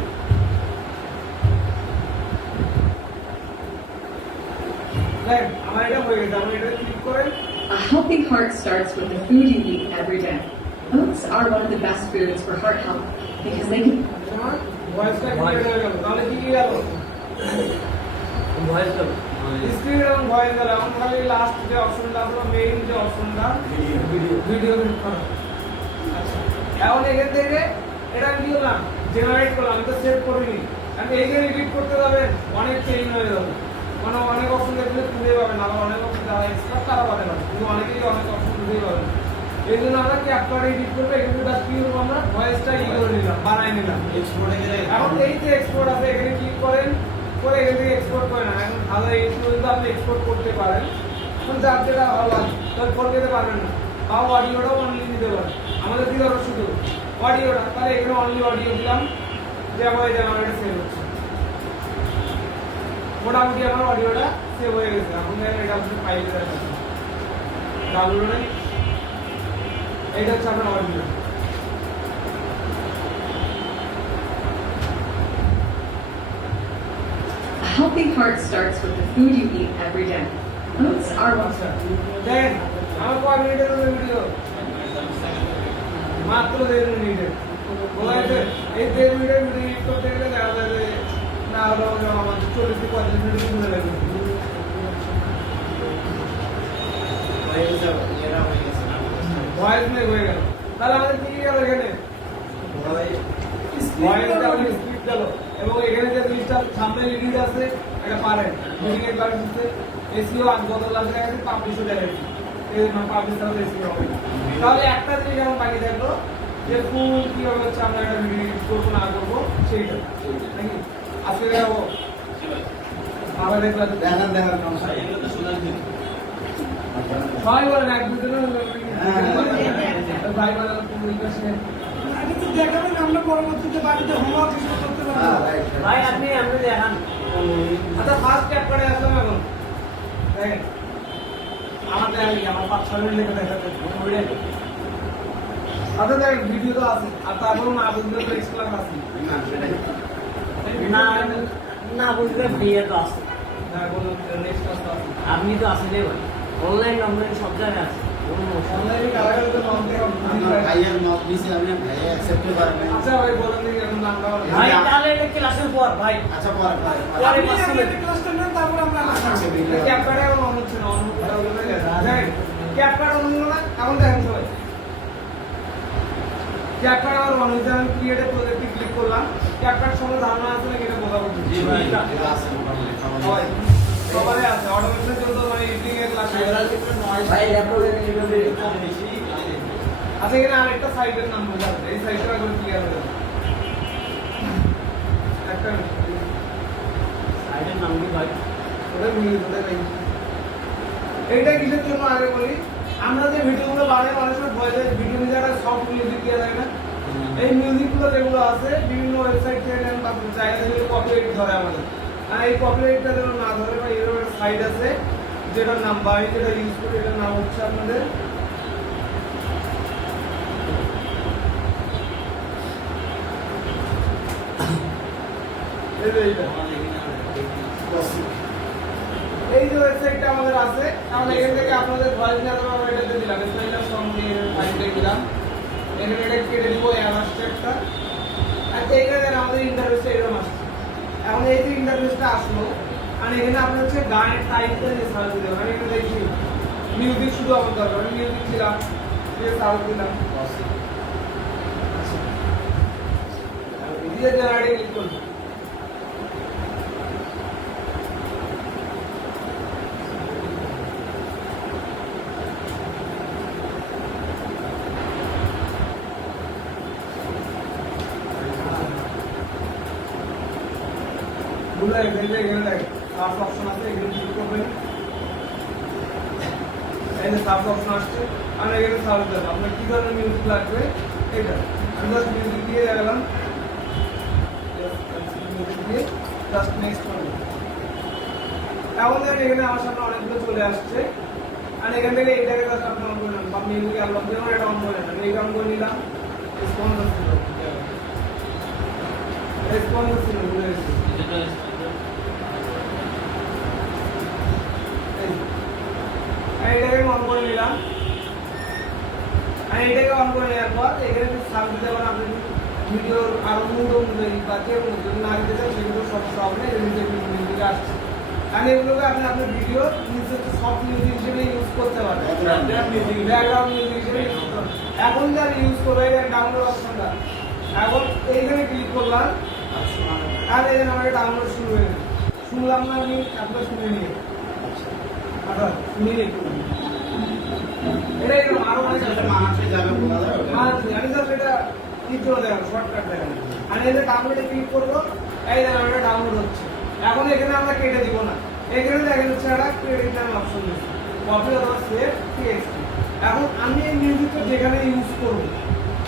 দেখ আমার এটা হয়ে গেছে। আমি এটা ক্লিক করেন। A healthy heart starts with the food you eat every day. Oats are one of the best foods for heart health because they can. আমার ভয়েসটা ক্লিয়ার হয়ে গেল। তাহলে কি গেল ভয়েস দেবো স্ক্রিন এবং ভয়েস গেল। এখন খালি লাস্ট যে অপশনটা আছে মেইন যে অপশনটা ভিডিও ক্লিক করা। আচ্ছা এখন এখান থেকে এটা কি করলাম জেনারেট করলাম। আমি তো সেভ করিনি। আমি এইখানে এডিট করতে যাবেন অনেক চেঞ্জ হয়ে যাবে। মানে অনেক অপশন দেখলে খুঁজে পাবেন। আবার অনেক অপশন যারা এক্সট্রা তারা পাবে না, কিন্তু অনেকেই অনেক অপশন খুঁজেই পাবেন। এই জন্য আমরা ক্যাপকার্ড এডিট করবো। এখানে জাস্ট কি করবো আমরা ভয়েসটা ই করে নিলাম, বানাই নিলাম। এক্সপোর্টে গেলে এখন এই যে এক্সপোর্ট আছে এখানে ক্লিক করেন করে এখান থেকে এক্সপোর্ট করে না। এখন ভালো এই পর্যন্ত আপনি এক্সপোর্ট করতে পারেন। এখন যার যেটা ভালো লাগে তাহলে করে দিতে পারবেন না। বা অডিওটাও অনলি দিতে পারেন। আমাদের কি দরকার শুধু অডিওটা। তাহলে এখানে অনলি অডিও দিলাম যে আমার এই যে আমার এটা সেভ হচ্ছে। মোটামুটি আমার অডিওটা সেভ হয়ে গেছে। এখন এটা আপনি ফাইলে রাখবেন ডাউনলোডে। এইটা হচ্ছে আপনার audio. A healthy heart starts with the food you eat every day. Oats are one. আচ্ছা দেখেন আমার কয় মিনিটের ভিডিও মাত্র 1.5 মিনিটের। বোঝা গেছে? এই 1.5 মিনিটের ভিডিও এডিট করতে গেলে দেখা যায় যে না হলেও আমার 40-45 মিনিট ঘুরে লাগবে। হয়ে গেছে, এরা হয়ে গেছে না। ভয়েস মেক হয়ে গেল। তাহলে আমাদের কি গেল এখানে ভয়েসটা আপনি স্ক্রিপ্ট গেল। এবং এখানে যে জিনিসটা সামনে লিডিট আছে এটা পারেন মিটিং এর কারণে হচ্ছে এসইও আর গত লাস্টে গেছে পাবলিশও দেখাচ্ছি। এই পাবলিশ তাহলে এসইও হবে। তাহলে একটা জিনিস এখন বাকি থাকলো যে ফুল কিভাবে হচ্ছে আমরা একটা ভিডিও করবো না করবো সেইটা নাকি। আজকে যাবো আবার দেখলাম দেখান দেখান সমস্যা এগুলো তো সোনার দিন সবাই বলেন এক দুজনে হ্যাঁ। ভাই বলেন তুমি কাছে আগে তো দেখাবেন আমরা পরবর্তীতে বাড়িতে হোমওয়ার্ক হিসেবে করতে হ্যাঁ পারবো রাইট ভাই আপনি দেখান আচ্ছা ফার্স্ট ক্যাপ করে আসলাম এখন দেখেন আমার দেখা কি আমার 5-6 মিনিট লেগে দেখাতে আচ্ছা দেখ ভিডিও তো আছে আর তারপর না বুঝলে তো এক্সট্রা আছে না সেটাই না না বুঝলে বিয়ে তো আছে না কোনো নেক্সট ক্লাস আছে আপনি তো আসলে ভাই অনলাইন অনলাইন সব জায়গায় আছে কোনো সমস্যা নেই। অনলাইনে কালার তো কম থেকে কম আপনার ভাইয়ের মত দিয়েছে আপনি ভাইয়া অ্যাকসেপ্ট করবেন আচ্ছা ভাই বলেন দেখি এখন নামটা বলেন। ভাই তাহলে এটা ক্লাসের পর ভাই আচ্ছা পরে পরে পরে আপনি পাঁচ আগে মিনিট। একটা ক্লাসটা নেন তারপর আমরা আলোচনা আচ্ছা করব। ভিডিও ক্যাপ কার্ডে এখন অন হচ্ছে না অন হয়ে গেছে দেখেন ক্যাপ কার্ড অন হলো না এখন দেখেন সবাই ক্যাপ কার্ড আমার অন হয়েছে আমি ক্রিয়েটে প্রজেক্টে ক্লিক করলাম ক্যাপ কার্ড সম্বন্ধে ধারণা আছে নাকি এটা বোঝা বলছি জি ভাই এটা আছে মোটামুটি সবাই সবারই আছে অটোমেশনের জন্য তো মানে এডিটিং এর ক্লাস ভাই ল্যাপটপে আচ্ছা এখানে আরেকটা সাইটের নাম বোঝা আছে এই সাইটটা একবার ক্লিয়ার হয়ে যাবে একটা সাইডের নাম কি ভাই ওটা ভুলে যেতে পারি এইটা কিসের জন্য আগে বলি আমরা যে ভিডিওগুলো বানাই অনেক সময় ভয়েসের ভিডিও নিয়ে একটা সফট মিউজিক দেওয়া যায় না এই মিউজিকগুলো যেগুলো আছে বিভিন্ন ওয়েবসাইট থেকে নেন বা জায়গা থেকে কপিরাইট ধরে আমাদের আর এই কপিরাইটটা যেন না ধরে বা এরকম একটা সাইট আছে যেটার নাম বা আমি যেটা ইউজ করি এটার নাম হচ্ছে আপনাদের এই যে এইটা এই যে ওয়েবসাইটটা আমাদের আছে আমরা এখান থেকে আপনাদের ভয়েস নিয়ে আমরা এটাতে দিলাম স্টাইলার সং দিয়ে ফাইলটা দিলাম এখানে এটা কেটে দিব অ্যামাস্টার একটা আর এইখানে আমাদের ইন্টারফেসটা এরকম আসছে এখন এই যে ইন্টারফেসটা আসলো আর এখানে আপনি হচ্ছে গানের টাইপটা দিয়ে সার্চ দিতে হবে আমি এখানে দেখি মিউজিক শুধু আমার দরকার আমি মিউজিক ছিলাম দিয়ে সার্চ দিলাম দিয়ে জেনারেটে ক্লিক করলাম বুঝলে এখানে এখানে দেখ সার্চ অপশন আছে এখানে ক্লিক করবেন এই যে সার্চ অপশন আসছে আর এখানে সার্চ দেন আপনার কি ধরনের মিউজিক লাগবে এটা আমি জাস্ট মিউজিক দিয়ে গেলাম মিউজিক দিয়ে জাস্ট নেক্সট করবেন এখন দেখেন এখানে আমার সামনে অনেকগুলো চলে আসছে আর এখান থেকে এটাকে জাস্ট আপনি অন করে নেন বা মিউজিক অ্যালবাম দিয়ে এটা অন করে নেন এইটা অন করে নিলাম রেসপন্স ছিল রেসপন্স ছিল বুঝে গেছি এইটাকে অন করে নিলাম আর এটাকে অন করে নেওয়ার পর এখানে সার্চ দিতে পারেন আপনি ভিডিওর আরো মুড অনুযায়ী বা যে যদি না দিতে চান সেগুলো সব সব নেই মিউজিক আসছে আর এগুলোকে আপনি আপনার ভিডিও নিচে সফট মিউজিক হিসেবে ইউজ করতে পারেন ব্যাকগ্রাউন্ড মিউজিক হিসেবে ইউজ করতে পারেন এখন যারা ইউজ করবে এখানে ডাউনলোড অপশনটা এখন এইখানে ক্লিক করলাম আর এই আমার ডাউনলোড শুরু হয়ে গেছে শুনলাম না আমি আপনার শুনে নিয়ে আচ্ছা শুনে নিই এটা এরকম আরো অনেক আছে মানুষে যাবে বলা যায় ওটা আমি জাস্ট এটা ইন্ট্রো দেখাবো শর্টকাট দেখাবো আমি এই যে ডাউনলোডে ক্লিক করবো এই দেখেন এটা ডাউনলোড হচ্ছে এখন এখানে আমরা কেটে দিব না এখানে দেখেন হচ্ছে একটা ক্রেডিট নাম অপশন দিচ্ছে কপি অথবা সেভ টিএক্সটি এখন আমি এই মিউজিকটা যেখানে ইউজ করবো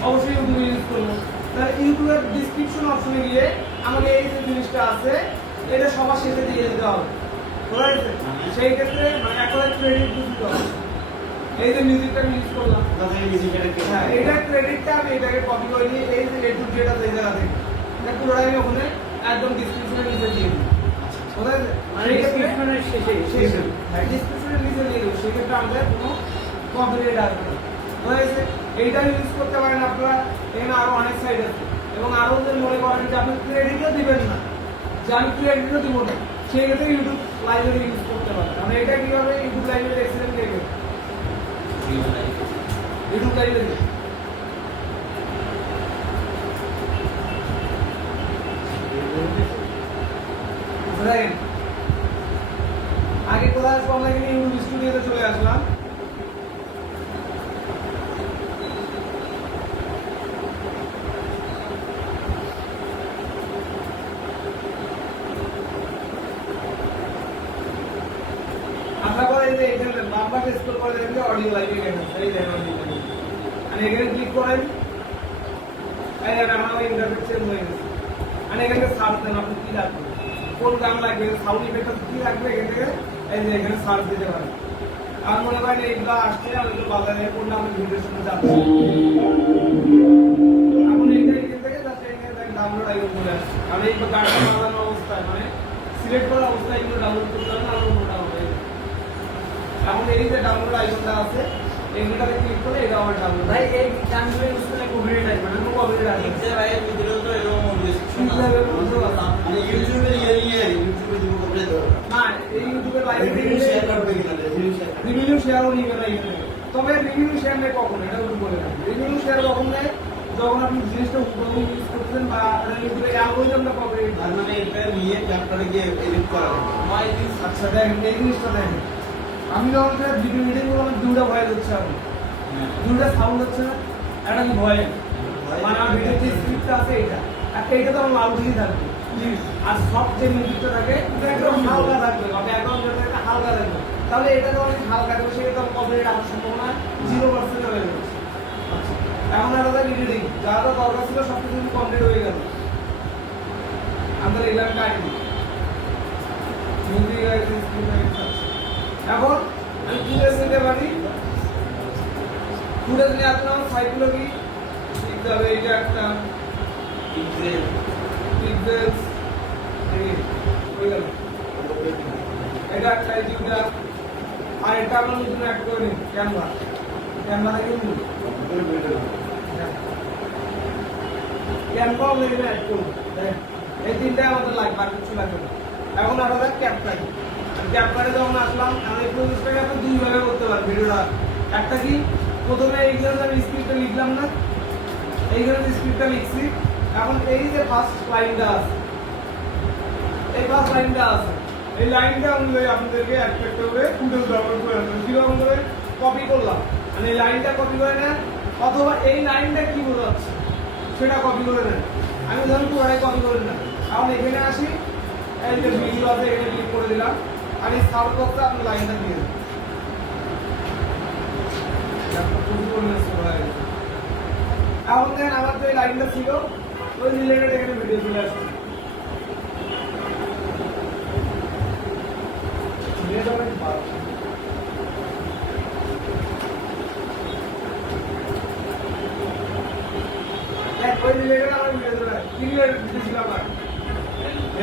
অবশ্যই ইউটিউবে ইউজ করবো তাহলে ইউটিউবের ডিসক্রিপশন অপশনে গিয়ে আমাকে এই যে জিনিসটা আছে এটা সবার শেষে দিয়ে দিতে হবে বুঝা গেছে সেই ক্ষেত্রে মানে একটা ক্রেডিট দিতে হবে এই যে মিউজিকটা আমি ইউজ করলাম কোথা থেকে মিউজিক এটা কে হ্যাঁ এটা ক্রেডিটটা আমি এটাকে কপি করে নিয়ে এই যে এটু যেটা এই জায়গা থেকে এটা পুরোটাই আমি ওখানে একদম ডিসক্রিপশনের নিচে দিয়ে দিই বুঝা গেছে মানে ডিসক্রিপশনের শেষে শেষে হ্যাঁ ডিসক্রিপশনের নিচে দিয়ে দেবো সেক্ষেত্রে আমাদের কোনো কপিরাইট আসবে না বুঝা গেছে এইটা ইউজ করতে পারেন আপনারা এখানে আরো অনেক সাইট আছে এবং আরো যদি মনে করেন যে আপনি ক্রেডিটও দিবেন না যে আমি ক্রেডিটও দিব না সেই ক্ষেত্রে ইউটিউব লাইব্রেরি ইউজ করতে পারেন কারণ এটা কিভাবে ইউটিউব লাইব্রেরি এক্সেলেন্ট দেখবে ইউটিউব লাইব্রেরি আগে কোথায় আসবো আমরা এখানে ইউটিউব স্টুডিওতে চলে আসলাম বাম্পার স্ক্রল করে দেখলে অডিও লাইভ এখানে আছে, এই দেখেন অডিও লাইভ। আর এখানে ক্লিক করেন, এই দেখেন আমার ইন্টারফেস চেঞ্জ হয়ে গেছে। আর এখানে সার্চ দেন আপনি কি লাগবে, কোন গান লাগবে, সাউন্ড ইফেক্ট কি লাগবে, এখান থেকে এই যে এখানে সার্চ দিতে পারেন। আর মনে করেন এইগুলো আসছে, আমি একটু বাজারে কোনটা আমি ভিডিওর সাথে যাচ্ছি, এখন এইটা এখান থেকে জাস্ট এখানে ডাউনলোড আইকন চলে আসছে। আর এই গানটা বাজানো অবস্থায় মানে সিলেক্ট করা অবস্থায় এগুলো ডাউনলোড করতে হবে, আরো মোটা হবে। এখন এই যে ডাউনলোড আইকনটা আছে, এইটাতে ক্লিক করে এটা আবার ডাউনলোড। ভাই এই গানগুলো ইউজ করলে কপিরাইট আসবে না, কোনো কপিরাইট আসবে না। ভাই ভিডিও তো এরকম ঠিক লাগবে বলতে পারবো না। মানে ইউটিউবে ইউটিউবে দিব করলে তো না, এই ইউটিউবে লাইভ রিভিউ শেয়ার করবে কিনা রিভিউ শেয়ার রিভিউ শেয়ারও নিবে না এখানে। তবে রিভিউ শেয়ার নেই কখন, এটা একটু বলে রাখি। রিভিউ শেয়ার কখন নেয়, যখন আপনি জিনিসটা উপভোগ ইউজ করছেন বা ইউটিউবে অ্যালগরিদমটা পাবে। তার মানে এটা নিয়ে ক্যাপটারে গিয়ে এডিট করা হবে। ভাই আচ্ছা দেখেন এই জিনিসটা দেখেন, আমি যখন ভিডিও এডিটিং করবো আমার দুটা ভয়েস হচ্ছে, আমি দুটা সাউন্ড হচ্ছে না, একটা কি ভয়েস মানে আমার ভিডিওর যে স্ক্রিপ্টটা আছে এটা, একটা এটা তো আমার লাউড দিয়ে থাকবে, আর সব যে মিউজিকটা থাকে এটা একদম হালকা থাকবে বা ব্যাকগ্রাউন্ড যেটা একটা হালকা থাকবে। তাহলে এটা তো অনেক হালকা থাকবে, সেটা তো কপিরাইট আসার সম্ভাবনা 0% হয়ে যাচ্ছে। এখন একটা এডিটিং যা যা দরকার ছিল সব কিছু কমপ্লিট হয়ে গেল, আমাদের এলাকা কাহিনী মিউজিক আছে, স্ক্রিপ্ট আছে। এখন আমি ফুটেজ নিতে পারি, ফুটেজ নিয়ে আপনার সাইটগুলো কি লিখতে হবে, এইটা একটা পিক্সেলস হয়ে গেল, এটা একটা এইটা, আর এটা আমরা নতুন অ্যাড করে নিই ক্যামেরা, ক্যামেরা থেকে নিই ক্যামেরা আমরা এখানে অ্যাড করবো। এই তিনটাই আমাদের লাগবে, আর কিছু লাগবে না। এখন আপনাদের ক্যাপকাট, ক্যাপকাটে যখন আসলাম, আমি এই প্রসেসটাকে আপনি দুই ভাবে করতে পারেন ভিডিওটা। একটা কি, প্রথমে এইখানে আমি স্ক্রিপ্টটা লিখলাম না, এইখানে স্ক্রিপ্টটা লিখছি। এখন এই যে ফার্স্ট লাইনটা আছে, এই ফার্স্ট লাইনটা আছে, এই লাইনটা অনুযায়ী আপনাদেরকে একটা একটা করে ফুটেজ ডাউনলোড করে আনবেন। কিরকম করে কপি করলাম, মানে এই লাইনটা কপি করে নেন, অথবা এই লাইনটা কি বোঝাচ্ছে সেটা কপি করে নেন। আমি ধরুন পুরোটাই কপি করে নেন। এখন এখানে আসি, এই যে ভিডিও আছে এখানে ক্লিক করে দিলাম, আর এই সাউন্ড বক্সে আপনি লাইনটা দিয়ে দেন। এখন দেখেন আমার যে লাইনটা ছিল ওই রিলেটেড এখানে ভিডিও চলে আসছে। ওই রিলেটেড আমার ভিডিও চলে আসছে, কি রিলেটেড দিয়েছিলাম আর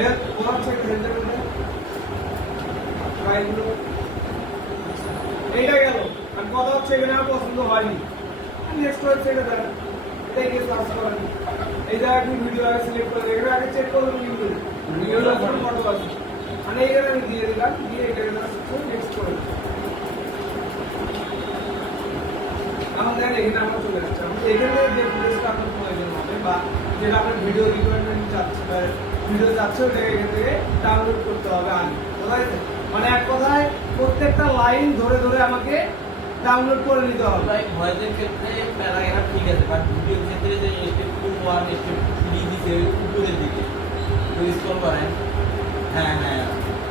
এর কোন থেকে হেল্প করতে রাইটগুলো এইটা গেল। আর কথা হচ্ছে এখানে আমার পছন্দ হয়নি, নেক্সট ওয়েবসাইটে দেন, এটাই গিয়ে সার্চ করেন। এই জায়গায় আপনি ভিডিও আগে সিলেক্ট করে এখানে আগে চেক করবেন কিন্তু ভিডিওটা কোন ফটো আছে, মানে এইখানে আমি দিয়ে দিলাম, দিয়ে এখানে নেক্সট করে আমার দেখেন এখানে আমরা চলে যাচ্ছে। এখানে যে ফুটেজটা আপনার প্রয়োজন হবে বা যেটা আপনার ভিডিও রিকোয়ারমেন্ট চাচ্ছে বা ভিডিও চাচ্ছে ওটাকে এখান থেকে ডাউনলোড করতে হবে আগে, বোঝা গেছে? মানে এক কথায় প্রত্যেকটা লাইন ধরে ধরে আমাকে ডাউনলোড করে নিতে হবে। ভাই ভয়েসের ক্ষেত্রে প্যারাগ্রাফ ঠিক আছে, বাট ভিডিওর ক্ষেত্রে যে স্টেপ 2 1 স্টেপ 3 দিছে উপরের দিকে তো স্ক্রল করেন। হ্যাঁ হ্যাঁ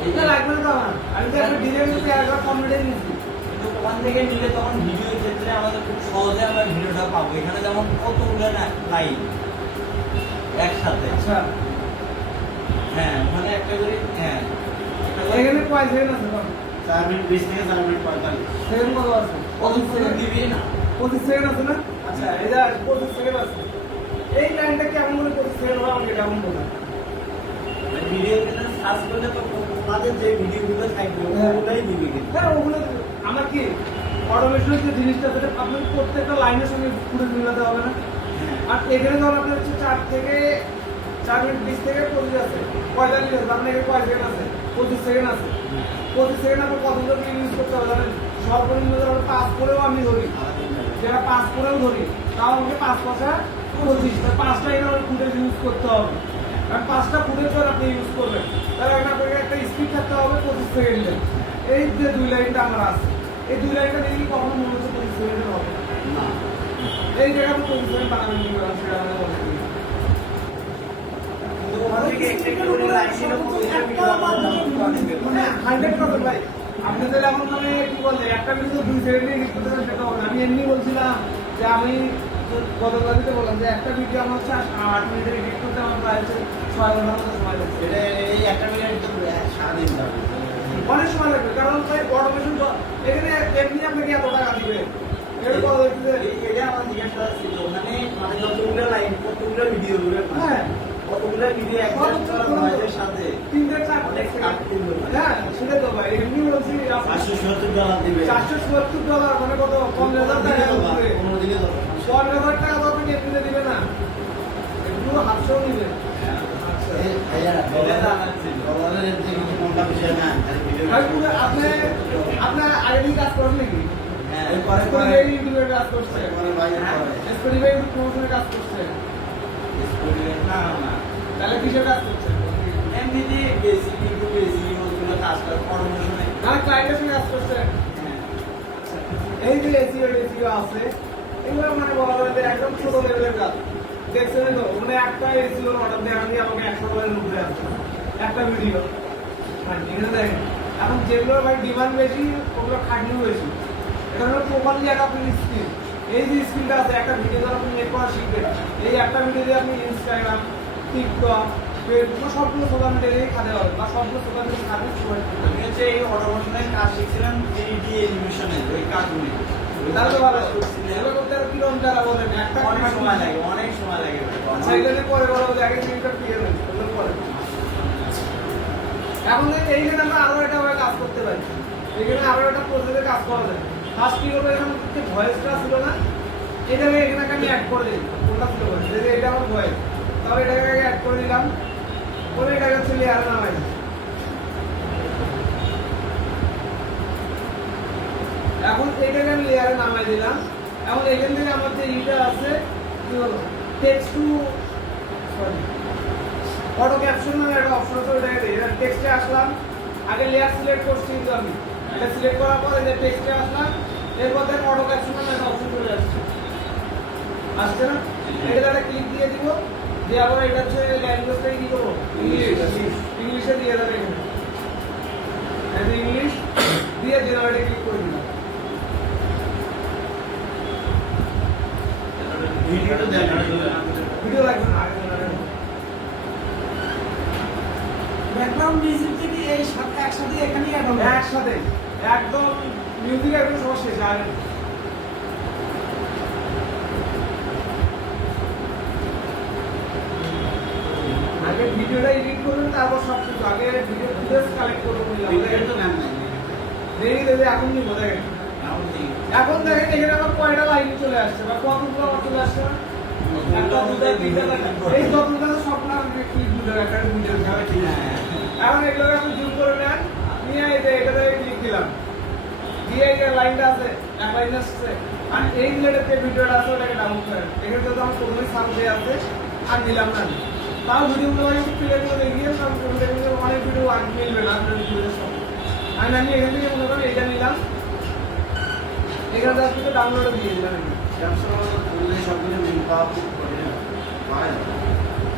এটা লাগবে না তো আমার, আমি তো একটা ডিজাইন দিতে একবার কমপ্লিট নিয়েছি। কিন্তু ওখান থেকে নিলে তখন ভিডিওর ক্ষেত্রে আমাদের খুব সহজে আমরা ভিডিওটা পাবো। এখানে যেমন কতগুলো লাইন একসাথে। আচ্ছা হ্যাঁ ওখানে একটা করে হ্যাঁ একটা করে এখানে কয় সেকেন্ড আছে? 4 মিনিট 20 থেকে 4 মিনিট 45 সেকেন্ড কত আছে? 25 সেকেন্ড দিবি না। 25 সেকেন্ড আছে না? আচ্ছা এটা 25 সেকেন্ড আছে। এই লাইনটা কেমন করে 25 সেকেন্ড হবে আমাকে কেমন বলবেন? ভিডিওর ক্ষেত্রে সার্চ করলে তো ওনাদের যে ভিডিওগুলো থাকবে ওগুলোই দিবি কিন্তু। হ্যাঁ ওগুলো আমার কি অটোমেশনের যে জিনিসটা সেটা আপনার প্রত্যেকটা লাইনের সঙ্গে পুরো মিলাতে হবে না। আর এখানে ধরুন আপনার হচ্ছে 4 মিনিট 20 থেকে 25 আছে, 45 আছে, আপনার এখানে কয় সেকেন্ড আছে? 25 সেকেন্ড আছে। 25 সেকেন্ড আপনার কতগুলো ইউজ করতে হবে জানেন? সর্বনিম্ন ধরুন 5 করেও আমি ধরি, যেটা 5 করেও ধরি, তাও আমাকে 5 পয়সা 25, 5টা এখানে ফুটেজ ইউজ করতে হবে। আর 5টা ফুটেজ যখন আপনি ইউজ করবেন তাহলে এখানে আপনাকে একটা স্পিড থাকতে হবে 25 সেকেন্ডের। এই যে 2 লাইনটা আমার আছে, এই 2 লাইনটা দেখি কখনো মনে হচ্ছে 25 সেকেন্ডের হবে না। এই জায়গায় আপনি 25 সেকেন্ড বানাবেন কি করে সেটা আমাদের বলে দিন। ওখান থেকে একটা একটা করে লাইন নিলে 25 মিনিট মানে 100% ভাই আপনি তাহলে এখন মানে কি বললেন একটা ভিডিও 2 সেকেন্ডে এডিট করতে পারেন সেটা হবে না। আমি এমনি বলছিলাম যে আমি গতকালকে বললাম যে একটা ভিডিও আমার হচ্ছে 8 মিনিটে এডিট করতে আমার প্রায় হচ্ছে 6 ঘন্টার মতো সময় লাগছে। এটা এই একটা মিনিট তো সারাদিন যাবে। অনেক সময় লাগবে কারণ ভাই অটোমেশন এখানে এমনি আপনাকে এত টাকা দিবে এটা বলা হচ্ছে এটা আমার জিজ্ঞাসা ছিল মানে মানে যতগুলো লাইন কতগুলো ভিডিও গুলো হ্যাঁ কতগুলো ভিডিও একসাথে ভয়েসের সাথে 3-4 অনেক কাটতে হবে। হ্যাঁ সেটা তো ভাই এমনি বলছি $570 দিবে। $470 মানে কত 15,000 টাকা দিবে 15 দিনে তো 15,000 টাকা তো আপনি এমনিতে দিবে না একটু হাতটাও নিবে আচ্ছা এই ভাইয়া এটা জানার ছিল। বলার যে কিছু মনটা বিষয় না খালি ভিডিও ভাই পুরো আপনি আপনার আইডি কাজ করেন নাকি হ্যাঁ পরে পরে স্পটিফাই ইউটিউবে কাজ করছে পরে ভাই স্পটিফাই ইউটিউব প্রমোশনে কাজ করছে না না তাহলে কিসের কাজ করছে এমনিতে বেসিক কিন্তু বেসিক ওগুলো কাজ করে প্রমোশনে না ক্লায়েন্টের সঙ্গে কাজ করছে এই যে এসিও আছে এগুলো মানে বলা যায় যে একদম ছোট লেভেলের কাজ দেখছেন তো মানে একটা এসিও অর্ডার দেওয়া দিয়ে আমাকে $100 উপরে আসছে একটা ভিডিও মানে এখানে দেখেন এখন যেগুলো ভাই ডিমান্ড বেশি ওগুলো খাটনিও বেশি এটা হলো প্রপারলি একটা আপনি স্কিল এই যে স্কিলটা আছে একটা ভিডিও দ্বারা আপনি মেক করা শিখবেন এই একটা ভিডিও দিয়ে আপনি ইনস্টাগ্রাম টিকটক ফেসবুক সবগুলো সোশ্যাল মিডিয়ায় খাতে পারবেন বা সবগুলো সোশ্যাল মিডিয়া খাতে সময় আমি হচ্ছে এই অটোমেশনের কাজ শিখছিলাম 3D অ্যানিমেশনের ওই কাজগুলি তাহলে তো ভালো এগুলো করতে আর কিরকম টাকা বলেন একটা অনেক সময় লাগে অনেক সময় লাগে আচ্ছা এটা নিয়ে পরে বলো যে আগে স্ক্রিনটা ক্লিয়ার হয়েছে ওগুলো পরে এখন এইখানে আমরা আরো একটা ভাবে কাজ করতে পারি এখানে আরো একটা প্রসেসে কাজ করা যায় ফার্স্ট কি হলো এখানে যে ভয়েসটা ছিল না এটাকে এখানে আমি অ্যাড করে দিই কোনটা ছিল বলে যে এটা আমার ভয়েস তাহলে এটাকে আগে অ্যাড করে দিলাম পরে এটাকে হচ্ছে লেয়ারে নামাই দিই এখন এটাকে আমি লেয়ারে নামাই দিলাম এখন এখান থেকে আমার যে ইটা আছে কি হলো text to sorry auto caption নামে একটা অপশন আছে ওটাকে দিই এটা টেক্সটে আসলাম আগে লেয়ার সিলেক্ট করছি কিন্তু আমি এটা সিলেক্ট করার পরে যে টেক্সটে আসলাম এরপর দেখো অটো ক্যাপশন নামে একটা অপশন চলে আসছে আসছে না এটা একটা ক্লিক দিয়ে দিব দিয়ে আবার এটা হচ্ছে ল্যাঙ্গুয়েজটাই কি করবো ইংলিশে দিয়ে দেবে এখানে ইংলিশ দিয়ে জেনারেটে ক্লিক করে দিলাম ভিডিওটা দেখেন ভিডিও লাগবে না ব্যাকগ্রাউন্ড মিউজিক থেকে এই একসাথে এখানেই অ্যাড হবে একসাথে একদম মিউজিক একদম সবার শেষে আর আগে ভিডিওটা এডিট করবেন তারপর সব কিছু আগে ভিডিও ফুটেজ কালেক্ট করে নিলাম ভিডিও তো নাম নাই দেখি দেখি এখন কি বোঝা গেছে এখন দেখেন এখানে আমার কয়টা লাইন চলে আসছে বা কতগুলো আমার চলে আসছে না একটা দুটো তিনটা এই যতগুলো সবগুলো আমি ক্লিক দিতে একটা ভিডিও এখন এগুলো আমি জুম করে নেন নিয়ে এটাতে ক্লিক দিলাম দিয়ে এই যে লাইনটা আছে এক লাইন আসছে আর এই রিলেটেড যে ভিডিওটা আছে ওটাকে ডাউনলোড করেন এখানে তো আমার প্রথমে সাউন্ড দেওয়া আছে আর দিলাম না তাও ভিডিওগুলো আমি একটু ক্লিয়ার করে দেখিয়ে সব দেখবেন অনেক ভিডিও আর মিলবে না আপনার ভিডিওর সঙ্গে আমি এখান থেকে মনে করেন এটা নিলাম এখানে জাস্ট একটু ডাউনলোডে দিয়ে দিলাম সবগুলো মিল পাওয়া খুব কঠিন হয়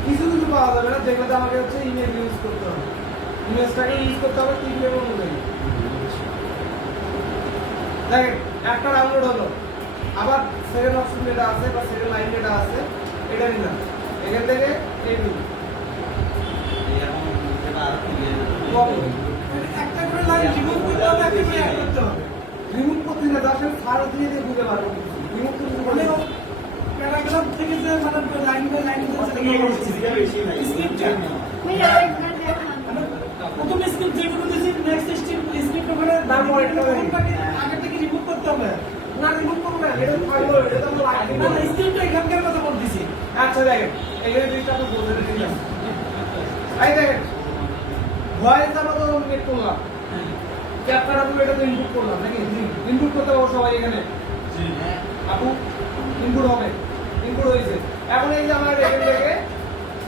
কিছু কিছু পাওয়া যাবে না যেগুলোতে আমাকে হচ্ছে ইমেজ ইউজ করতে হবে ইমেজটাকে ইউজ করতে হবে কি লেভেল অনুযায়ী দেখেন একটা ডাউনলোড হলো আবার সেকেন্ড অপশন যেটা আছে বা সেকেন্ড লাইন যেটা আছে এটা নিলাম এখান থেকে এই নিলাম একটা করে লাইন রিমুভ করতে হবে একটা করে অ্যাড করতে হবে রিমুভ করতে না তার সাথে ফার দিয়ে দিয়ে বুঝতে পারবো রিমুভ করতে মানে পারবো প্যারাগ্রাফ থেকে যে মানে লাইন বাই লাইন প্রথম স্ক্রিপ্ট যেগুলো দিয়েছি নেক্সট স্ক্রিপ্ট ওখানে তারপরে আগে থেকে রিমুভ করতে হবে না রিমুভ করবো না এটা থাকলো এটা তো আমার লাগবে না না স্ক্রিপ্টটা এখানকার কথা বলতেছি আচ্ছা দেখেন এখানে জিনিসটা আপনি বলতে দিলাম এই দেখেন ভয়েস আমরা তো মেক করলাম ক্যাপচার আপনি এটা তো ইনপুট করলাম নাকি ইনপুট করতে হবে সবাই এখানে আপু ইনপুট হবে ইনপুট হয়েছে এখন এই যে আমার এখান থেকে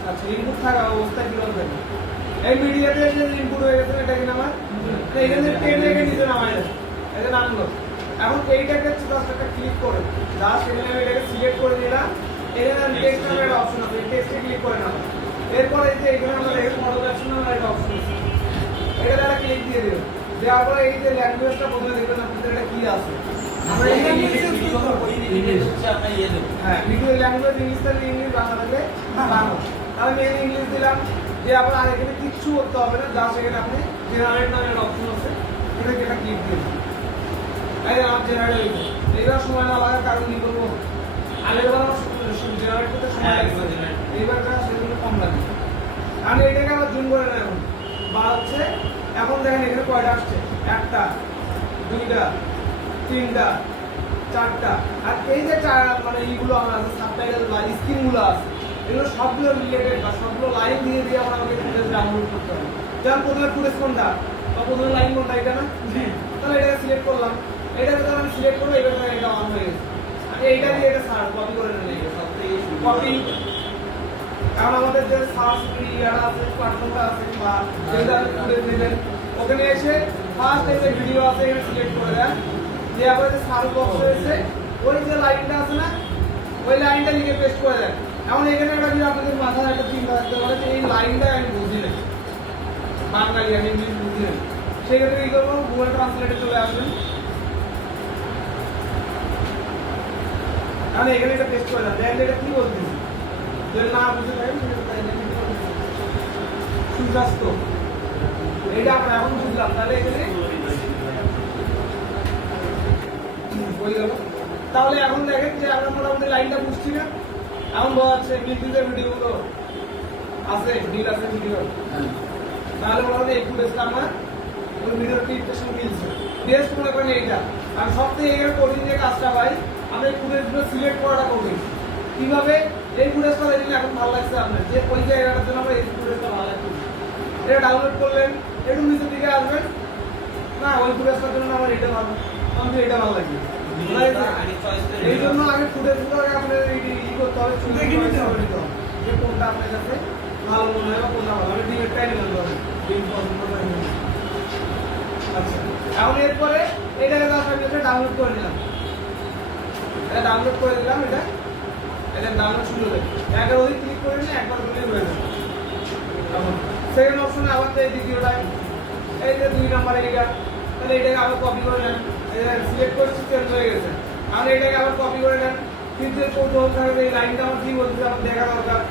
আচ্ছা ইনপুট থাকা অবস্থায় কি হবে এই মিডিয়াতে যে ইনপুট হয়ে গেছে এটা কিনা আমার এখানে টেন রেখে নিচে নামাই যায় এটা নামলো এখন এইটাকে জাস্ট একটা ক্লিক করে জাস্ট এখানে আমি এটাকে সিলেক্ট করে দিলাম এখানে টেক্সট নামের একটা অপশন আছে টেক্সটে ক্লিক করে নাও এরপর এই যে এখানে আমরা দেখেন মডেল অপশন নামের একটা অপশন আছে এটা একটা ক্লিক দিয়ে দিও দেওয়ার পরে এই যে ল্যাঙ্গুয়েজটা প্রথমে দেখবেন আপনাদের এটা কি আছে। আমরা এই ভিডিও ওই রিলেটেড হচ্ছে আমরা ইয়ে দেব। হ্যাঁ, ভিডিও ল্যাঙ্গুয়েজ ইংলিশ থাকলে ইংলিশ, বাংলা থাকলে বাংলা। তাহলে মেন ইংলিশ দিলাম, যে আবার আর এখানে কিচ্ছু করতে হবে না, যা সেখানে আপনি জেনারেট নামের অপশন আছে, এটাকে এটা ক্লিক দিয়ে দিন। এই যে আমার জেনারেট লিখবো, এইবার সময় না লাগার কারণ কি করবো, আগের বার আমার জেনারেট করতে সময় লাগছে, এইবার সেগুলো কম লাগে। আমি এটাকে আবার জুম করে নেব, বা হচ্ছে এখন দেখেন এখানে কয়টা আসছে, 1টা 2টা 3টা 4টা। আর এই যে মানে এইগুলো আমার আছে সাবটাইটেল বা স্ক্রিনগুলো আছে, এগুলো সবগুলো রিলেটেড বা সবগুলো লাইন দিয়ে দিয়ে আমার আমাকে ফুটেজ ডাউনলোড করতে হবে। যেমন প্রথমে ফুটেজ কোনটা বা প্রথমে লাইন কোনটা, এটা না, তাহলে এটাকে সিলেক্ট করলাম, এটাকে যখন আমি সিলেক্ট করবো এবার এটা অন হয়ে গেছে। আমি এইটা দিয়ে এটা সার্চ কপি করে নিয়ে কপি, কারণ আমাদের যে সার্চ ইয়ারা আছে প্ল্যাটফর্মটা আছে বা যেটা ফুটেজ দিবেন, ওখানে এসে ফার্স্ট এই যে ভিডিও আছে এটা সিলেক্ট করে দেন, যে আবার যে সার্চ বক্স রয়েছে ওই যে লাইনটা আছে না, ওই লাইনটা লিখে পেস্ট করে দেন। এখন এখানে একটা যদি আপনাদের মাথায় একটা চিন্তা থাকতে পারে যে এই লাইনটা আমি বুঝি না, বাঙালি আমি ইংলিশ বুঝি না, সেক্ষেত্রে কি করবো, গুগল ট্রান্সলেটে চলে আসবেন। তাহলে এখানে এটা পেস্ট করে দেন, দেখেন এটা কি বলতেছি, যদি না বুঝতে পারেন সুস্বাস্থ্য, এইটা আমরা এখন বুঝলাম। তাহলে এখানে বই গেল। তাহলে এখন দেখেন যে আমরা মোটামুটি লাইনটা বুঝছি না, এখন বলা যাচ্ছে ইংলিশের ভিডিওগুলো আছে, ডিল আছে ভিডিও, তাহলে মোটামুটি এই ফুটেজটা আমরা ওই ভিডিওর ক্লিপটার সঙ্গে মিলছে। বেস্ট মনে করেন এইটা। আর সবথেকে এর কঠিন যে কাজটা ভাই, আমরা এই ফুটেজগুলো সিলেক্ট করাটা কঠিন। কিভাবে এই ফুটেজটা দেখলে এখন ভালো লাগছে আপনার, যে ওই জায়গাটার জন্য আমরা এই ফুটেজটা ভালো লাগছে, এটা ডাউনলোড করলেন, একটু নিচের দিকে আসবেন, না ওই ফুটেজটার জন্য আমার এটা ভালো, আমাদের এটা ভালো লাগবে। এই জন্য আগে ফুটেজগুলো আপনার ই করতে হবে, দেখে নিতে হবে যে কোনটা আপনার কাছে ভালো মনে হয় বা কোনটা ভালো, আমি ডিমেরটাই নিলাম ধরেন, ডিম পছন্দ করে নিলাম। আচ্ছা, এখন এরপরে এটাকে ডাউনলোড করে নিলাম, এটা ডাউনলোড করে দিলাম, এটা ডাউনলোড শুরু হবে। একবার ওই ক্লিক করে নিয়ে একবার ক্লিক হয়ে যাবে। এখন সেকেন্ড অপশনে আবার এই দ্বিতীয়টায় এই যে 2 নম্বরে এইটা, তাহলে এটাকে আবার কপি করে নেন, সিলেক্ট করে চেঞ্জ হয়ে গেছে। আর এটাকে আবার কপি করে নেন, কিন্তু কৌতূহল থাকবে এই লাইনটা আমার কি বলছে আমার দেখা দরকার,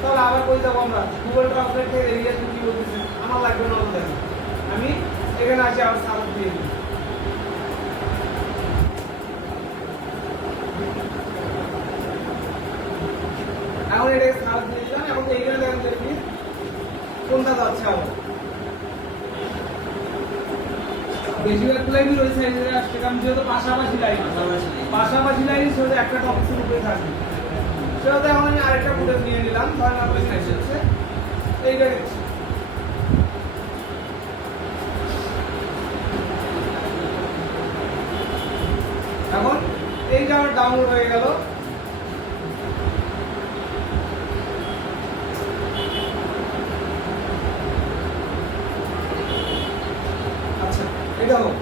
তাহলে আবার কই যাবো আমরা, গুগল ট্রান্সলেট থেকে এরিয়া কি বলতেছে আমার লাগবে না, দেখেন আমি এখানে আসি আবার সার্চ দিয়ে দিই। এখন এটাকে সার্চ দিয়ে দিলাম, এখন এইখানে দেখেন দেখি কোনটা যাচ্ছে আবার, বেশিরভাগ লাইনই ওই সাইজে আসছে, কারণ যেহেতু পাশাপাশি লাইন সেহেতু একটা টপিকের উপরে থাকবে। সেহেতু এখন আমি আরেকটা ফুটেজ নিয়ে নিলাম, ধরেন আপনার সাইজ হচ্ছে এইটা, এখন এইটা আমার ডাউনলোড হয়ে গেল। আচ্ছা, এটা হোক।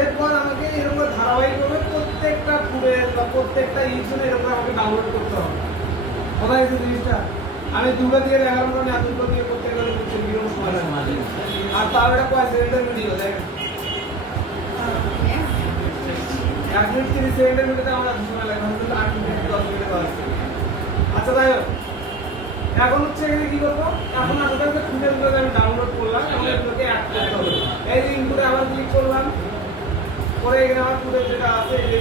এরপর আমাকে এরকম ধারাবাহিকভাবে প্রত্যেকটা ফুটেজ বা প্রত্যেকটা ইস্যু এরকম আমাকে ডাউনলোড করতে হবে। কোথায় আছে জিনিসটা, আমি 2টা দিয়ে দেখালাম, আমি এতগুলো দিয়ে করতে গেলে বিরোধ সময় লাগে। আর তার একটা কয় সেকেন্ডের ভিডিও দেখেন, 1 মিনিট 30 সেকেন্ডের ভিডিওতে আমার এত সময় লাগে, হয়তো 8 মিনিট 10 মিনিটে পাওয়া যাচ্ছে। আচ্ছা তাই হোক, এখন হচ্ছে এখানে কি করবো, এখন আপনাদের ফুটেজগুলোকে আমি ডাউনলোড করলাম, এখন এগুলোকে অ্যাড করতে হবে। এই যে ইনপুটে আবার ক্লিক করলাম, পরে এখানে আমার ফুটেজ যেটা আছে এই যে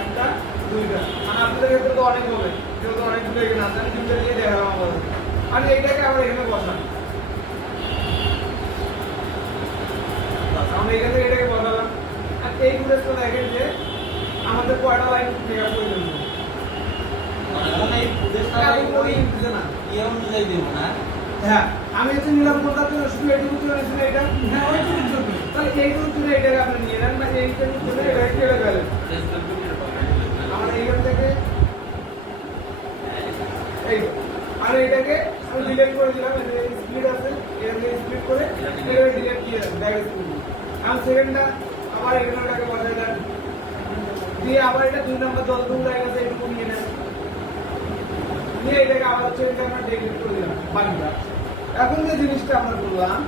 1টা 2টা, আর আপনাদের ক্ষেত্রে তো অনেক হবে, যেহেতু অনেক ফুটেজ এখানে আছে, আমি 2টা দিয়ে দেখালাম আমাদের। আমি এইটাকে আবার এখানে বসাম, আমরা এখান থেকে এটাকে বসালাম। আর এই ফুটেজটা দেখেন যে আমাদের কয়টা লাইন দেখা প্রয়োজন, হ্যাঁ আমি হচ্ছে নিলাম কোনটা, শুধু এইটুকু চলে এসেছিল এটা, হ্যাঁ ওইটুকু চলবে, তাহলে এইটুকু চলে এটাকে আপনি নিয়ে নেন, বা এইটুকু চলে এটাকে কেটে ফেলেন। আমার এইখান থেকে এই আমি এটাকে আমি ডিলিট করে দিলাম, স্প্লিট আছে, এটাকে স্প্লিট করে এটাকে ডিলিট দিয়ে দেন, ব্যাক স্প্লিট। আর সেকেন্ডটা আবার এখানটাকে বসাই দেন, দিয়ে আবার এটা 2 নম্বর যতটুকু লাইন আছে এইটুকু নিয়ে নেন, নিয়ে এটাকে আবার হচ্ছে এটা আমরা ডিলিট করে দিলাম বাকিটা। এখন যে জিনিসটা আমরা করলাম,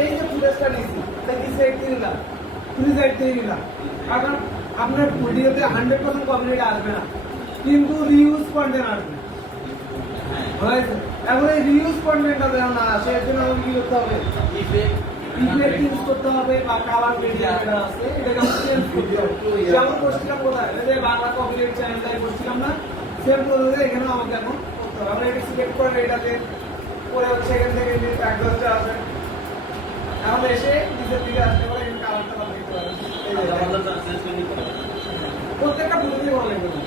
এই যে ফুটেজটা নিয়েছি কি সাইড থেকে নিলাম, ফ্রি সাইড থেকে নিলাম, কারণ আপনার ভিডিওতে 100% কপিরাইট আসবে না, কিন্তু রিউজ কন্টেন্ট আসবে। হয়েছে? এখন এই রিউজ কন্টেন্টটা যেন না আসে, এর জন্য আমাকে কি করতে হবে? ইফেক্ট ইউজ করতে হবে বা কালার যেটা আছে এটাকে আমরা চেঞ্জ করতে হবে। যেমন করছিলাম কোথায়, এই যে বাংলা কপিরাইট চ্যানেলটাই করছিলাম না, সেম প্রসেসে এখানেও আমাকে এখন করতে হবে। আমরা এটা সিলেক্ট করে এটাতে পরে হচ্ছে এখান থেকে যে ট্যাগটা আছে, এখন এসে নিচের দিকে আসতে পারে, এখানে কালারটা দেখতে পারেন। এই যে প্রত্যেকটা বুঝতেই ভালো লাগবে না,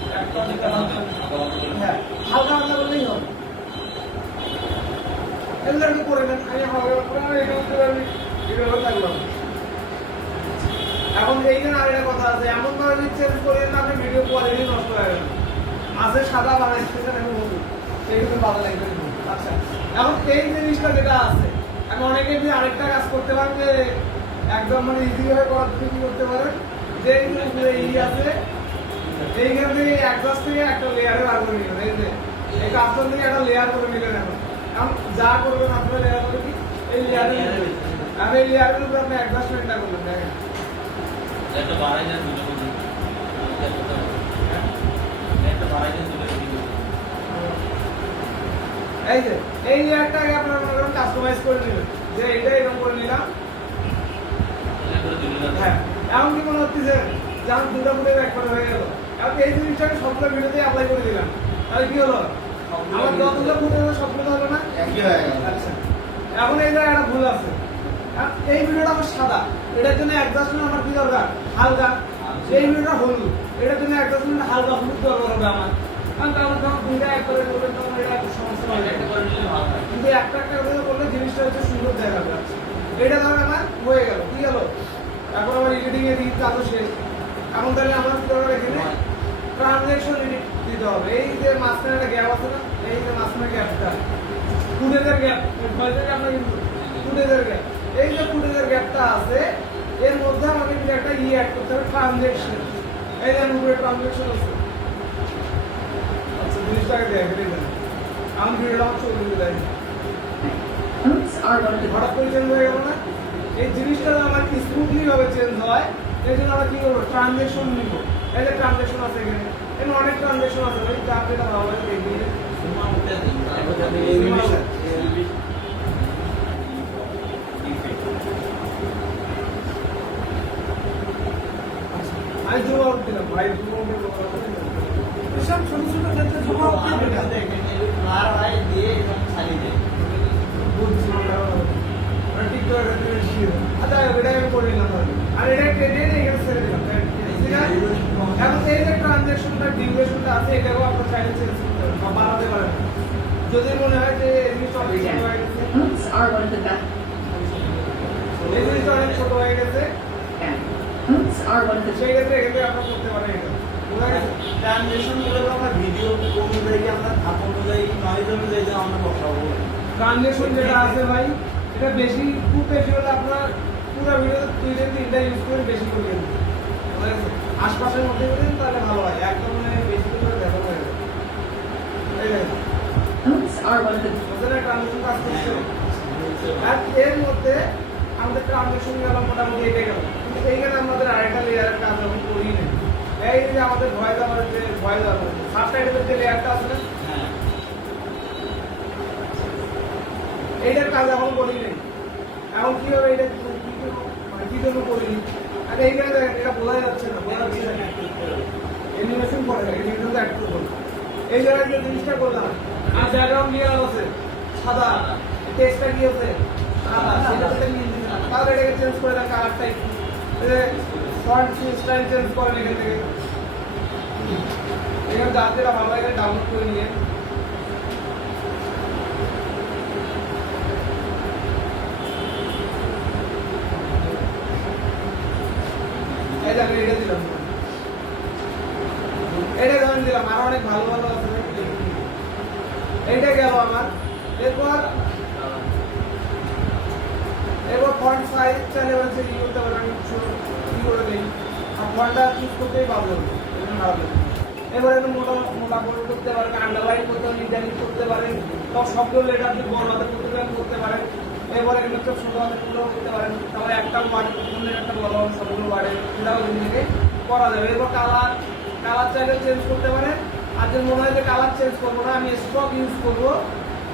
হ্যাঁ হালকা হালকা বললেই হবে। এগুলো একটু করে নেন, আমি হালকা করে এটা করতে পারবি, এগুলো থাকলাম। এখন এইখানে আরেকটা কথা আছে, এমন ভাবে চেঞ্জ করেন না আপনি ভিডিও কোয়ালিটি নষ্ট হয়ে যাবে। মাঝে সাদা বানাইতেছেন এখন হলুদ, সেইগুলো ভালো লাগবে। আচ্ছা, এখন এই জিনিসটা যেটা আছে, এখন অনেকে যদি আরেকটা কাজ করতে পারেন যে একদম মানে ইজি ভাবে করার জন্য কি করতে পারেন, যে এই আছে এইখান থেকে অ্যাডজাস্ট থেকে একটা লেয়ারে বার করে নিলেন। এই যে এই কাস্টম থেকে একটা লেয়ার করে নিলেন। এখন যা করবেন আপনারা লেয়ার করে কি এই লেয়ারে, আমি এই লেয়ারের উপর আপনি অ্যাডজাস্টমেন্টটা করলেন। দেখেন একটা বাড়াই না দুটো করে একটা বাড়াই না দুটো এই যে এই লেয়ারটাকে আপনারা মনে করেন কাস্টমাইজ করে নিলেন, যে এটা এরকম করে নিলাম। হ্যাঁ, এমন কি মনে হচ্ছে যে যেমন দুটা ফুটে একবার হয়ে গেল। এখন এই জিনিসটাকে সবগুলো ভিডিওতে অ্যাপ্লাই করে দিলাম, তাহলে কি হলো? আমার যতগুলো ফুটে হলো সবগুলো হলো না? একই হয়ে গেল। আচ্ছা, এখন এই জায়গায় একটা ভুল আছে। এই ভিডিওটা আমার সাদা, এটার জন্য অ্যাডজাস্টমেন্ট আমার কি দরকার? হালকা। এই ভিডিওটা হলুদ, এটার জন্য অ্যাডজাস্টমেন্ট হালকা হলুদ দরকার হবে আমার। কারণ তখন যখন দুইটা একবারে করবেন তখন এটা একটু সমস্যা হবে। একটা করে নিলে ভালো হয়। কিন্তু একটা একটা করে করলে জিনিসটা হচ্ছে সুন্দর দেখা যাচ্ছে। এটা ধর আমার হয়ে গেল, কি গেল? এখন আমার এডিটিং এর দিক কাজও শেষ। এখন তাহলে আমরা কি করবো? এখানে ট্রানজেকশন এডিট দিতে হবে। এই যে মাঝখানে একটা গ্যাপ আছে না, এই যে মাঝখানে গ্যাপটা, ফুটেজের গ্যাপ, ভয় থেকে আপনার কিন্তু ফুটেজের গ্যাপ, এই যে ফুটেজের গ্যাপটা আছে এর মধ্যে আমাকে কিন্তু একটা অ্যাড করতে হবে, ট্রানজেকশন। এই যে উপরে ট্রানজেকশন আছে। আচ্ছা, জিনিসটাকে দেখে দেন। আমি ভিডিওটা আমার চলে যাই, Oats are one of the হঠাৎ করে চেঞ্জ হয়ে গেল না? এই জিনিসটা আমার স্মুথলি ভাবে চেঞ্জ হয়, এই জন্য আমরা কি করবো? ট্রানজেকশন নিব। এই যে ট্রানজেকশন আছে এখানে, এখানে অনেক ট্রানজেকশন আছে ভাই, যা যেটা ভালো লাগে দেখবি। সুমা উঠে দিন আমি জুম আউট দিলাম ভাই, জুম আউট এসব ছোট ছোট ক্ষেত্রে জবাব দিয়ে দেবেন। আর ভাই দিয়ে এরকম ছাড়িয়ে দেয় ঠিক করে আচ্ছা, এটা আমি করে নিলাম আর এটা টেনে এখানে ছেড়ে দিলাম। এখন এই যে ট্রানজেকশনটা ডিউরেশনটা আছে, এটাকেও আপনার চাইলে চেঞ্জ করতে পারেন বা বাড়াতে পারেন যদি মনে হয় যে এই জিনিসটা অনেক ছোট হয়ে গেছে। Oats are one of the best. এই জিনিসটা অনেক ছোট হয়ে গেছে, Oats are one of the সেই ক্ষেত্রে এখানে আপনার করতে পারেন এটা। বোঝা গেছে? ট্রানজেকশন করে আমরা ভিডিও অনুযায়ী আমরা ধাপ অনুযায়ী নয়েজ অনুযায়ী যেন আমরা বসাবো। ট্রানজেকশন যেটা আছে ভাই, এটা বেশি খুব বেশি হলে আপনার পুরো ভিডিওতে 2 থেকে 3টা ইউজ করে বেশি করে দিন। আশপাশের মধ্যে করেন তাহলে ভালো হয়, একদম মানে বেশি করে দেখা হয়ে যাবে। এই দেখেন Oats are one of the ওদের ট্রানজেকশন কাজ করছে, আর এর মধ্যে আমাদের ট্রানজেকশন গেল মোটামুটি এটা গেল, কিন্তু এইখানে আমাদের আরেকটা লেয়ারের কাজ আমি করি না। এই যে আমাদের ভয়েস ওভার, যে ভয়েস ওভার সাবটাইটেলের যে লেয়ারটা আছে না, এইটার কাজ এখন করি নাই। এখন কি হবে? এটা মানে কি জন্য করিনি? আরে এইখানে দেখেন, এটা বোঝা যাচ্ছে না, বোঝা যাচ্ছে না। অ্যানিমেশন করে না, অ্যানিমেশন তো একটু করবো। এই জায়গায় যে জিনিসটা করলাম, আর ব্যাকগ্রাউন্ড কি আছে? সাদা। টেক্সটটা কি আছে? সাদা। সেটাতে নিয়ে দিলাম, তাহলে এটাকে চেঞ্জ করে দেন কালারটা একটু, ফন্ট স্টাইল চেঞ্জ করেন এখান থেকে। এখানে যার যেটা ভালো লাগে ডাউনলোড করে নিয়ে এটা দিলাম, এটা ধরেন দিলাম, আরো অনেক ভালো ভালো আছে। এইটা গেল আমার। এরপর ফন্ট সাইজ চাইলে বলছে কি করতে পারেন, কি করে দিই, আর ফন্টটা চুজ করতেই পারবো। এবার একটু মোটা মোটা করে করতে পারেন, আন্ডারলাইন করতে পারেন, ইটালিক করতে পারেন, সব শব্দ লেটার যদি বড় হাতে করতে পারেন। এরপরে ছোট হাতে করতে পারেন, তারপরে একটা একটা ওয়ার্ড প্রথমে একটা বড় সবগুলো ওয়ার্ডে এটাও এখান থেকে করা যাবে। এরপর কালার চাইলে চেঞ্জ করতে পারেন। আর যদি মনে হয় যে কালার চেঞ্জ করবো না, আমি স্টক ইউজ করবো,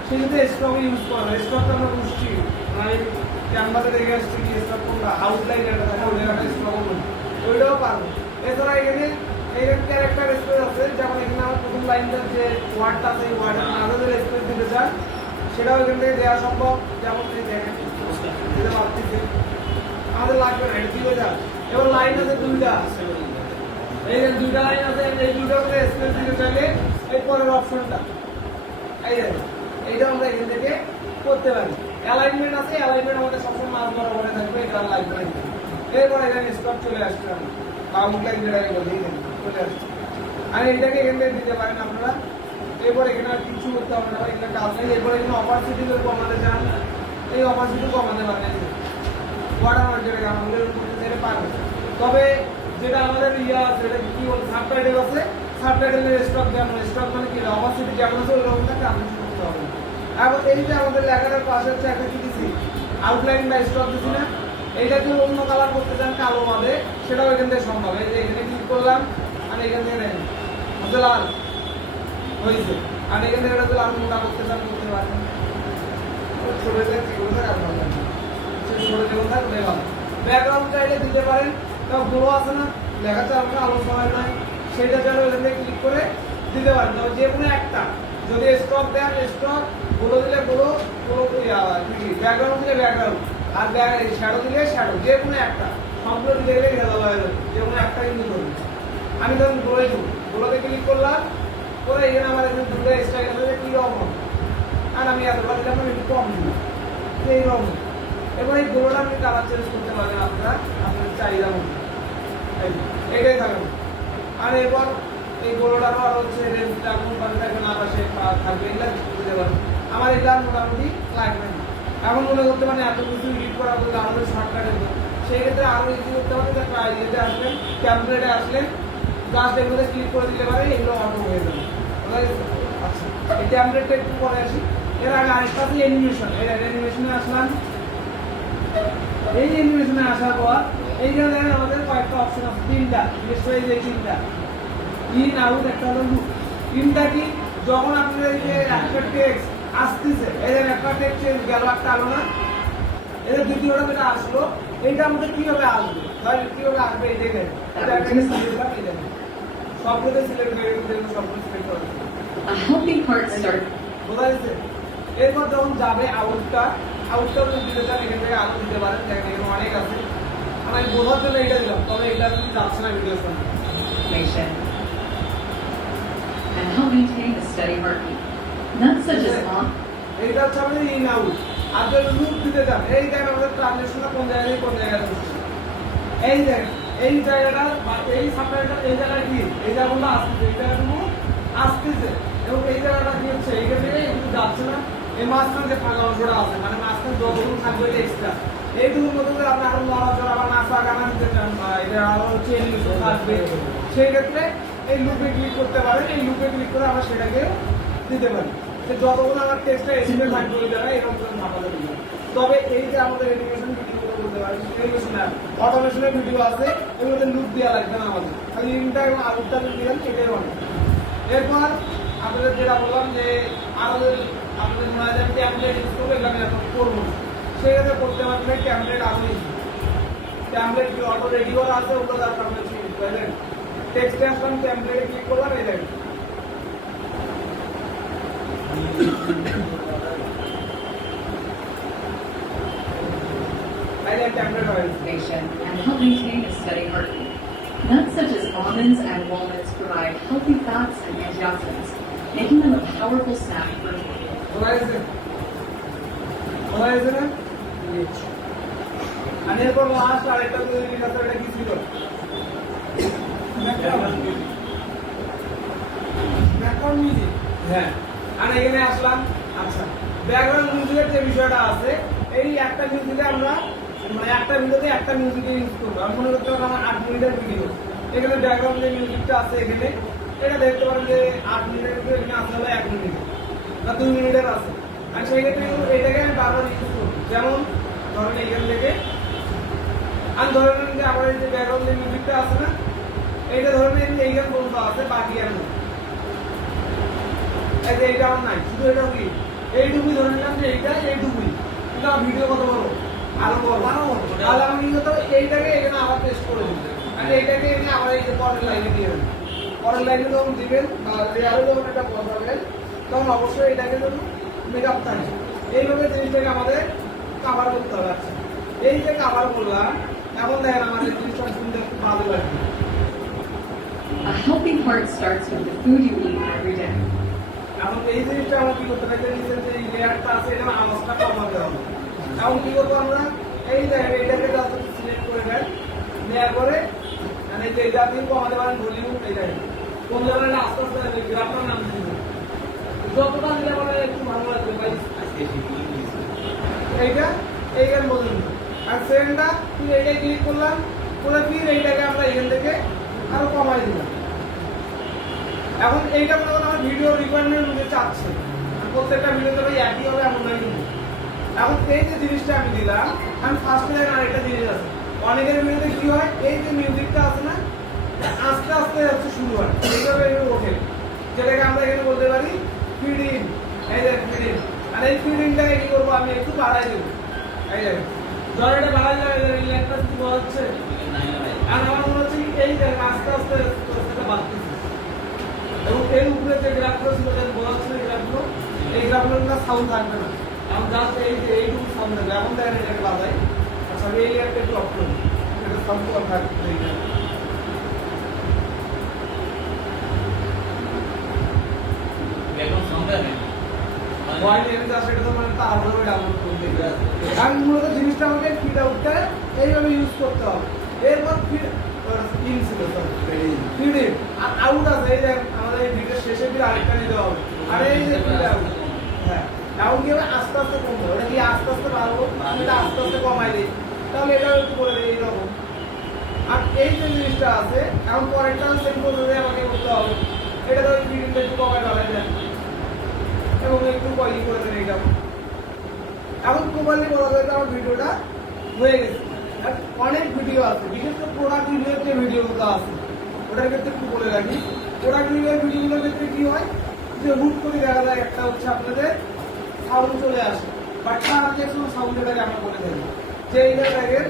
সেই ক্ষেত্রে স্টক ইউজ করবো। স্টকটা আমরা বুঝছি, মানে ক্যানভাসে দেখে আসছি কি স্টক কোনটা, আউটলাইন এটা থাকে, ওই জায়গাটা স্টক করবো, ওইটাও পারবো। এছাড়া এখানে এইরকম ক্যারেক্টার স্পেস আছে, যেমন এখানে আমার প্রথম লাইনটার যে ওয়ার্ডটা আছে, এই ওয়ার্ডের মাঝে যে স্পেস দিতে চান সেটাও এখান থেকে দেওয়া সম্ভব। যেমন এই দেখেন দিতে পারতেছি, আমাদের লাগবে না, এটা দিতে যান। এবার লাইন আছে দুইটা, এই যে দুইটা লাইন আছে, এই দুইটা করে স্পেস দিতে চাইলে এই পরের অপশনটা এই দেখেন, এইটা আমরা এখান থেকে করতে পারি। অ্যালাইনমেন্ট আছে, অ্যালাইনমেন্ট আমাদের সবসময় মাঝ বরাবরে থাকবে, এটা লাগবে না। এরপর এখানে স্টপ চলে আসছে, আমি আউটলাইন যেটাকে বলি চলে আসছে। আর এইটাকে এখান থেকে দিতে পারেন আপনারা। এরপর এখানে আর কিছু করতে হবে না, এখানে কাজ নেই। এরপর এখানে অপারচুনিটি কমাতে চান, এই অপারচুনিটি কমাতে পারেন, ওয়াটার যেটাকে আমাদের করতে পারবে। তবে যেটা আমাদের ইয়ে আছে, এটা কি বলছে, সাবটাইটেল আছে, সাবটাইটেলের স্টক যেমন, স্টক মানে কি অপারচুনিটি যেমন আছে ওইরকম থাকে, আপনি করতে হবে। এবং এই যে আমাদের লেখাটার পাশে হচ্ছে একটা কি দিচ্ছি, আউটলাইন বা স্টক দিচ্ছি না, এইটা যদি অন্য কালার করতে চান কালো বাদে, সেটাও এখান থেকে সম্ভব। এই যে এখানে ক্লিক করলাম, আর এখান থেকে নেন লাল হয়েছে, আর এখান থেকে এটা লাল মোটা করতে চান করতে পারেন। ব্যাকগ্রাউন্ড চাইলে দিতে পারেন, তাও বড় আছে না লেখা চালটা আলোচনা নাই, সেইটা চাইলে এখান থেকে ক্লিক করে দিতে পারেন। তবে যে কোনো একটা যদি স্টক দেন, স্টক বড় দিলে বড়, ব্যাকগ্রাউন্ড দিলে ব্যাকগ্রাউন্ড, আর শ্যাডো দিলে শ্যাডো, যে কোনো একটা সম্পূর্ণ দিতে গেলে ঘেরা দেওয়া হয়ে যাবে, যে কোনো একটা কিন্তু করবে। আমি ধরুন বলে দেবো, বলোতে ক্লিক করলাম, করে এখানে আমার এখানে দুটো স্টাইল আছে, কি রকম, আর আমি এতটা দিলাম, একটু কম দিলাম, এইরকম। এবার এই গোলোটা আপনি কালার চেঞ্জ করতে পারবেন আপনারা আপনাদের চাহিদা মতো, এটাই থাকবে। আর এবার এই গোলোটারও আর হচ্ছে রেঞ্জটা কোন পাশে থাকবে না পাশে থাকবে, এগুলা দিতে পারবেন। আমার এটা মোটামুটি লাগবে না। এখন মনে করতে পারেন এত কিছু এডিট করা বলতে আমাদের শর্টকাটে, সেই ক্ষেত্রে আরো ইজি করতে হবে, ইয়েতে আসলেন, ট্যাবলেটে আসলেন, জাস্ট এগুলোতে ক্লিক করে দিতে পারে, এগুলো অটো হয়ে যাবে। আচ্ছা, এই ট্যাবলেটটা একটু পরে আসি। এর আগে আরেকটা আছে অ্যানিমেশন, এই অ্যানিমেশনে আসলাম। এই অ্যানিমেশনে আসার পর এইখানে দেখেন আমাদের কয়েকটা অপশন আছে, তিনটা, বিশেষ করে এই তিনটা, ইন আউট, একটা হলো লুক। তিনটা কি, যখন আপনাদের এই যে একটা টেক্সট আসতেছে, এই যে একটা টেক্সট গেল একটা আলো না, এর দ্বিতীয়টা যেটা আসলো, এইটা আমাদের কিভাবে আসবে, তাহলে কিভাবে আসবে, এই দেখেন সবগুলো সিলেক্ট করে সবগুলো সিলেক্ট করে A healthy heart starts. বোঝা যাচ্ছে। এরপর যখন যাবে আউটটা যদি দিতে চান এখান থেকে আলো দিতে পারেন, দেখেন এখানে অনেক আছে। আমি বোঝার জন্য এটা দিলাম, তবে এটা কিন্তু যাচ্ছে না ভিডিওর সামনে। Information and help maintain a steady heartbeat. Nuts such as on. এইটা হচ্ছে আমাদের ইন আউট। আর যদি লুপ দিতে চান, এই দেখেন আমাদের ট্রানজিশনটা কোন জায়গায় থেকে কোন জায়গায় হচ্ছে, এই দেখেন এই জায়গাটা বা এই সাবটাইটেল, এই জায়গায় কি, এই জায়গাগুলো আসতেছে, এই জায়গাগুলো আসতেছে, এবং এই জায়গাটা কি হচ্ছে, এইখান থেকে কিন্তু যাচ্ছে না। এই মাঝখানে যে ফাঁকা অংশটা আছে, মানে মাঝখানে যতগুলো থাকবে এক্সট্রা, এইটুকুর মধ্যে যদি আপনি আরো নড়াচড়া বা নাচা গানা দিতে চান, বা এটা আরো চেঞ্জ থাকবে, সেই ক্ষেত্রে এই লুপে ক্লিক করতে পারেন। এই লুপে ক্লিক করে আমরা সেটাকে দিতে পারি, যতগুলো আমার টেক্সটটা এসিমেন্ট ফাইন্ড করে দেবে এরকম করে ভাবাতে দিবে। তবে এই যে আমাদের অ্যানিমেশন ভিডিওগুলো করতে পারি, অ্যানিমেশন না অটোমেশনের ভিডিও আছে, এগুলোতে লুপ দেওয়া লাগবে না আমাদের, খালি ইনটা এবং আউটটা দিলাম, এটাই অনেক। এরপর আপনাদের যেটা বললাম যে আমাদের আপনাদের মনে হয় যে ট্যাবলেট ইউজ করবো, এগুলো আমি এখন করবো না, সেক্ষেত্রে করতে পারলে ট্যাবলেট আপনি ট্যাবলেট কি অটো রেডি করা আছে, ওগুলো তার সামনে বুঝলেন, টেক্সটে আসলাম, ট্যাবলেটে ক্লিক করলাম, এই দেখেন Information and help maintain a steady heartbeat. Nuts such as almonds and walnuts provide healthy fats and antioxidants, making them a powerful snack for আর এরপর লাস্ট আরেকটা তৈরি করতে, এটা কি ছিল, ব্যাকগ্রাউন্ড মিউজিক। হ্যাঁ, আর এখানে আসলাম। আচ্ছা, ব্যাকগ্রাউন্ড মিউজিকের যে বিষয়টা আছে, এই একটা মিউজিকে আমরা মানে একটা ভিডিওতে একটা মিউজিকে ইউজ করবো। আমি মনে করতে পারবো আমার 8 মিনিটের ভিডিও, এখানে ব্যাকগ্রাউন্ড যে মিউজিকটা আছে এখানে, এটা দেখতে পারেন যে 8 মিনিটের ভিডিও, এখানে আসতে হবে 1 মিনিট বা 2 মিনিটের আছে। আর সেই ক্ষেত্রে এটাকে আমি বারবার ইউজ করবো। যেমন ধরেন এখান থেকে আর ধরে নেন যে আমার এই যে ব্যাকগ্রাউন্ড মিউজিকটা আছে না, এইটা ধরে নেন এইখানে পর্যন্ত আছে, বাকি আর নেই। এই যে এইটা আমার নাই, শুধু এটা কি এইটুকুই ধরে নিলাম যে এইটুকুই, কিন্তু আমার ভিডিও কত বড়, আরো বড়। তাহলে আমি কি করতে হবে, এইটাকে এখানে আবার পেস্ট করে দিই, আর এইটাকে এনে আবার এই যে পরের লাইনে দিয়ে দেবেন। পরের লাইনে যখন দিবেন বা রেয়ারে যখন এটা বসাবেন, তখন অবশ্যই এটাকে যেন মেকআপ থাকে। এইভাবে জিনিসটাকে আমাদের কাভার করতে হবে। আচ্ছা, এই যে কাভার করলাম, এখন দেখেন আমাদের জিনিসটা শুনতে একটু ভালো লাগবে। A healthy heart starts with the food you eat every day. এখন এই জিনিসটা আমরা কি করতে পারি, নিচের যে লেয়ারটা আছে এটা আওয়াজটা কমাতে হবে। এখন কি করবো আমরা, এই দেখেন এইটাকে জাস্ট সিলেক্ট করে নেন, নেওয়ার পরে মানে যে এটা আপনি কমাতে পারেন ভলিউম, এই দেখেন কোন জায়গায় আস্তে আস্তে গ্রাফটার নাম দিন, যতটা দিলে মানে একটু ভালো লাগবে ভাই। এইটা এইখান পর্যন্ত, আর সেকেন্ডটা তুই এইটাই ক্লিক করলাম, করে ফির এইটাকে আমরা এখান থেকে আরো কমাই দিলাম। এখন এইটা মনে করেন আমার ভিডিও রিকোয়ারমেন্ট মধ্যে চাচ্ছে, প্রত্যেকটা ভিডিওতে ভাই একই হবে এমন নয় কিন্তু। এখন এই যে জিনিসটা আমি দিলাম, আমি ফার্স্টে দেখেন আরেকটা জিনিস আছে, অনেকের ভিডিওতে কি হয়, এই যে মিউজিকটা আছে না, আস্তে আস্তে হচ্ছে শুরু হয়, এইভাবে ওঠে, যেটাকে আমরা এখানে বলতে পারি ফিডিং। এই যে ফিডিং, আর এই ফিডিংটাকে কি করবো, আমি একটু বাড়াই দেবো। এই দেখেন ধর এটা বাড়াই যাবে, একটা বলা হচ্ছে, আর আমার মনে হচ্ছে কি এই দেখেন আস্তে আস্তে এটা বাড়তেছে, এবং এর উপরে যে গ্রাফগুলো ছিল বলা হচ্ছে গ্রাফগুলো, এই গ্রাফগুলো সাউন্ড থাকবে না, এখন জাস্ট এই যে এইটুকু সাউন্ড থাকবে। এখন দেখেন এটাকে বাজাই। আচ্ছা, আমি এই লেয়ারটা একটু অফ করি, এটা সাউন্ড কম থাকবে। আমি মূলত জিনিসটা আমাকে ফিট আউটটা এইভাবে ইউজ করতে হবে। এরপর ইন ছিল ফিডিং আর আউট আছে, এই যে আমাদের এই ভিডিওর শেষে ফির আরেকটা নিতে হবে। আর এই যে ফিড আউট, হ্যাঁ আউট কি হবে, আস্তে আস্তে কমবে, ওটা কি আস্তে আস্তে বাড়বো, আমি এটা আস্তে আস্তে কমাই দিই, তাহলে এটাও একটু করে দিই এইরকম। আর এই যে জিনিসটা আছে, এখন পরেরটা সেম করতে আমাকে করতে হবে, এটা তো ফিডিংটা একটু কমাই বাড়াই যায় এবং একটু কয়েলি করে দেন এইটা। এখন প্রপারলি বলা যায় আমার ভিডিওটা হয়ে গেছে। আর অনেক ভিডিও আছে, বিশেষ করে প্রোডাক্ট রিভিউয়ের যে ভিডিওগুলো আছে ওটার ক্ষেত্রে একটু বলে রাখি। প্রোডাক্ট রিভিউয়ের ভিডিওগুলোর ক্ষেত্রে কি হয়, যে হুট করে দেখা যায় একটা হচ্ছে আপনাদের সাউন্ড চলে আসে, বাট ট্রানজেকশন সাউন্ডটাকে আমরা বলে থাকি যে এইখানে দেখেন,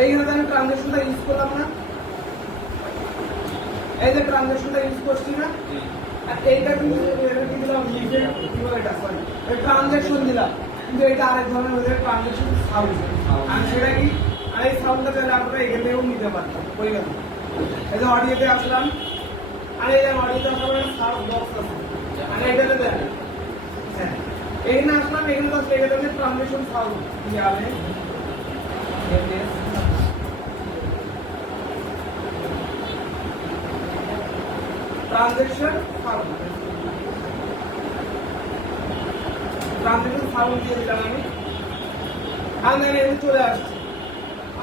এইখানে আমি ট্রানজেকশনটা ইউজ করলাম না, এই যে ট্রানজেকশনটা ইউজ করছি না, আর এইটা কিন্তু কি দিলাম, ট্রানজেকশন দিলাম, কিন্তু এটা আরেক ধরনের হয়ে যায় ট্রানজেকশন সাউন্ড। আর সেটা কি, আর এই সাউন্ডটা চাইলে আপনারা এখান থেকেও নিতে পারতেন, ওই গেল। এই যে অডিওতে আসলাম, আর এই যে অডিওতে আসলাম সাউন্ড বক্স আছে, আর এইটাতে দেন, হ্যাঁ এখানে আসলাম, এখানে তো আসলে এখানে ট্রানজেকশন সাউন্ড কি হবে, ট্রানজেকশন সাউন্ড, ট্রানজেকশন সাউন্ড দিয়ে দিলাম আমি, আর দেখেন এখানে চলে আসছে,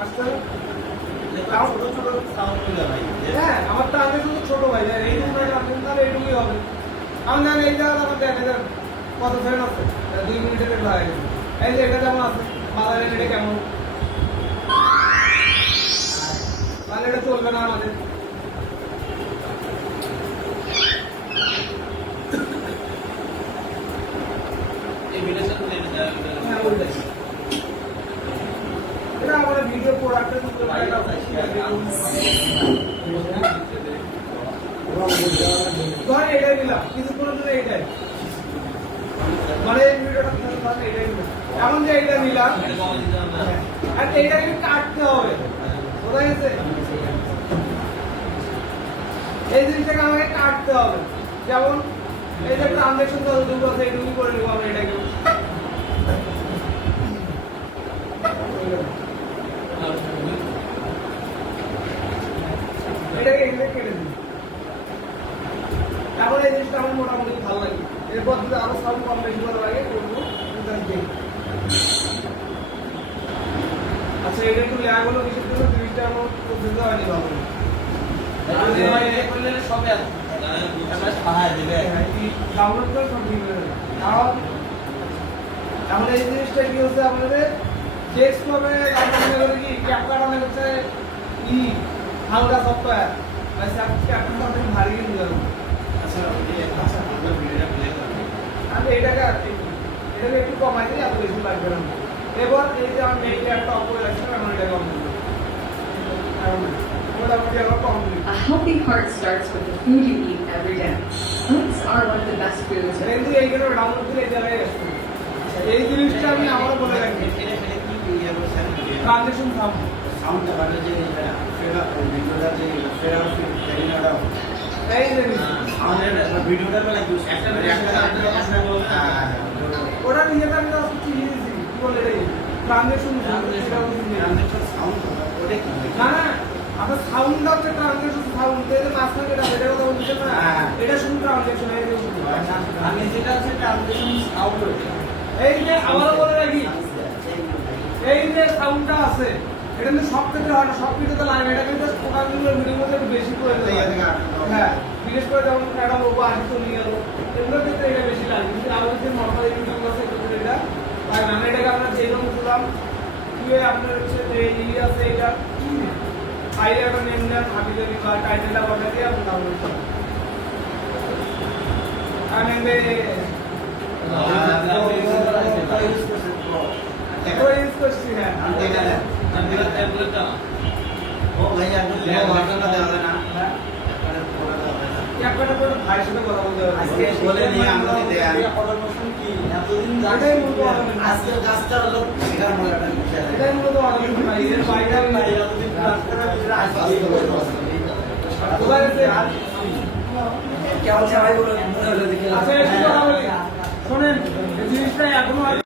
আসছে ছোট ছোট সাউন্ড গুলো ভাই, হ্যাঁ আমার ট্রানজেকশন তো ছোট ভাই, এইটুকু ট্রানজেকশন তাহলে এইটুকুই হবে। আমার দেখেন এই জায়গাটা আমার দেখেন কত সেকেন্ড আছে, 2 মিনিটের হয়ে গেছে। এই যে এটা যেমন আছে, বাজারে এটা কেমন, তাহলে এটা চলবে না আমাদের। এই ভিডিওর সাথে হ্যাঁ ওইটাই, এটা আমাদের ভিডিও প্রোডাক্টের ধর এটাই নিলাম, কিছুক্ষণের জন্য এইটাই, মানে এই ভিডিওটা এটাই নিলাম, এমন যে এইটা নিলাম, আর এইটাকে কাটতে হবে, বোঝা গেছে, এই জিনিসটাকে আমাকে কাটতে হবে। যেমন এই যে ট্রানজেকশন যতটুকু আছে এইটুকু করে নেবো আমরা এটাকে, এটাকে এখানে কেটে দিই। তারপরে এই জিনিসটা আমার মোটামুটি ভালো লাগে, এরপর যদি আরো সাউন্ড কম বেশি করে লাগে করবো। আচ্ছা এটা একটু ল্যাগ হলো কিসের জন্য, জিনিসটা আমার পর্যন্ত হয়নি ভালো, সবে আছে সাহায্য দিবে, ডাউনলোড করে সব ঠিক হয়ে যাবে। তাহলে এই জিনিসটা কি হচ্ছে আপনাদের ডেস্কটপে আপনার মনে করেন কি ক্যাপকাট অনেক হচ্ছে হালকা সফটওয়্যার ক্যাপকাট অনেক ভারী হয়ে যাবে। আচ্ছা আমরা ভিডিওটা প্লে করব। আমি এটাকে একটু কমাই দিই, এত বেশি লাগবে না। এবার এই যে আমি এই ল্যাপটপ অফ করে রাখছি, আমি এটাকে অন করব। মোটামুটি আমার complete. A healthy heart starts with the food you eat every day. Oats are one of the best foods. কিন্তু এইখানে ডাউনলোড করে এই জায়গায় আসছে। এই জিনিসটা আমি আমারও বলে রাখি, এটা কি ইয়ে করছেন? Transaction sound. সাউন্ডটা মানে যে ফেরা ভিডিওটা যে ফেরা ফিল্টারটা এই যে আমাদের ভিডিওটা মানে কি ওটা নিজেটা আমি তো চিনিয়ে দিয়েছি, কি বলে রে ট্রানজেকশন সাউন্ড। সাউন্ড ওটা কি না না, আপনার সাউন্ডটা হচ্ছে ট্রানজেকশন সাউন্ড। এই যে মাঝখানে যেটা বেড়ে কথা বলছেন না, হ্যাঁ। এটা শুধু ট্রানজেকশন। এই যে আমি যেটা হচ্ছে ট্রানজেকশন আউট এই যে আবারও বলে রাখি, এই যে সাউন্ডটা আছে এটা কিন্তু সব ক্ষেত্রে হয় না, সব ক্ষেত্রে লাগে না। এটা কিন্তু প্রোগ্রামগুলোর ভিডিওর মধ্যে একটু বেশি প্রয়োজন হয়। হ্যাঁ, বিশেষ করে যেমন একটা লোগো আসি চলে গেল, এগুলোর ক্ষেত্রে এটা বেশি লাগে। কিন্তু আমাদের যে নর্মাল ইউটিউব আছে এগুলো এটা আর আমি এটাকে আপনার যেরকম দিলাম দিয়ে আপনার হচ্ছে যে ইয়ে আছে এটা ফাইলে একটা নেম দেন, হাবি দেবি বা টাইটেলটা বলে দিয়ে আপনি ডাউনলোড করুন। আমি ইউজ করছি। হ্যাঁ, ও ভাই আপনি বাটনটা দেওয়া না ক্যাপকাটা করে ভাইয়ের সাথে কথা বলতে হবে। আজকে বলে নিয়ে আমরা দেয়া অটোমেশন কি এতদিন এটাই মূলত automation। আজকের কাজটা হলো শেখার মতো একটা বিষয় এটাই মূলত automation ভাই, এর বাইরে আর নাই। এতদিন কাজ করার ভিতরে কোথায় গেছে? কেমন সবাই বলো আচ্ছা একটু কথা বলি, শোনেন এই জিনিসটা এখনো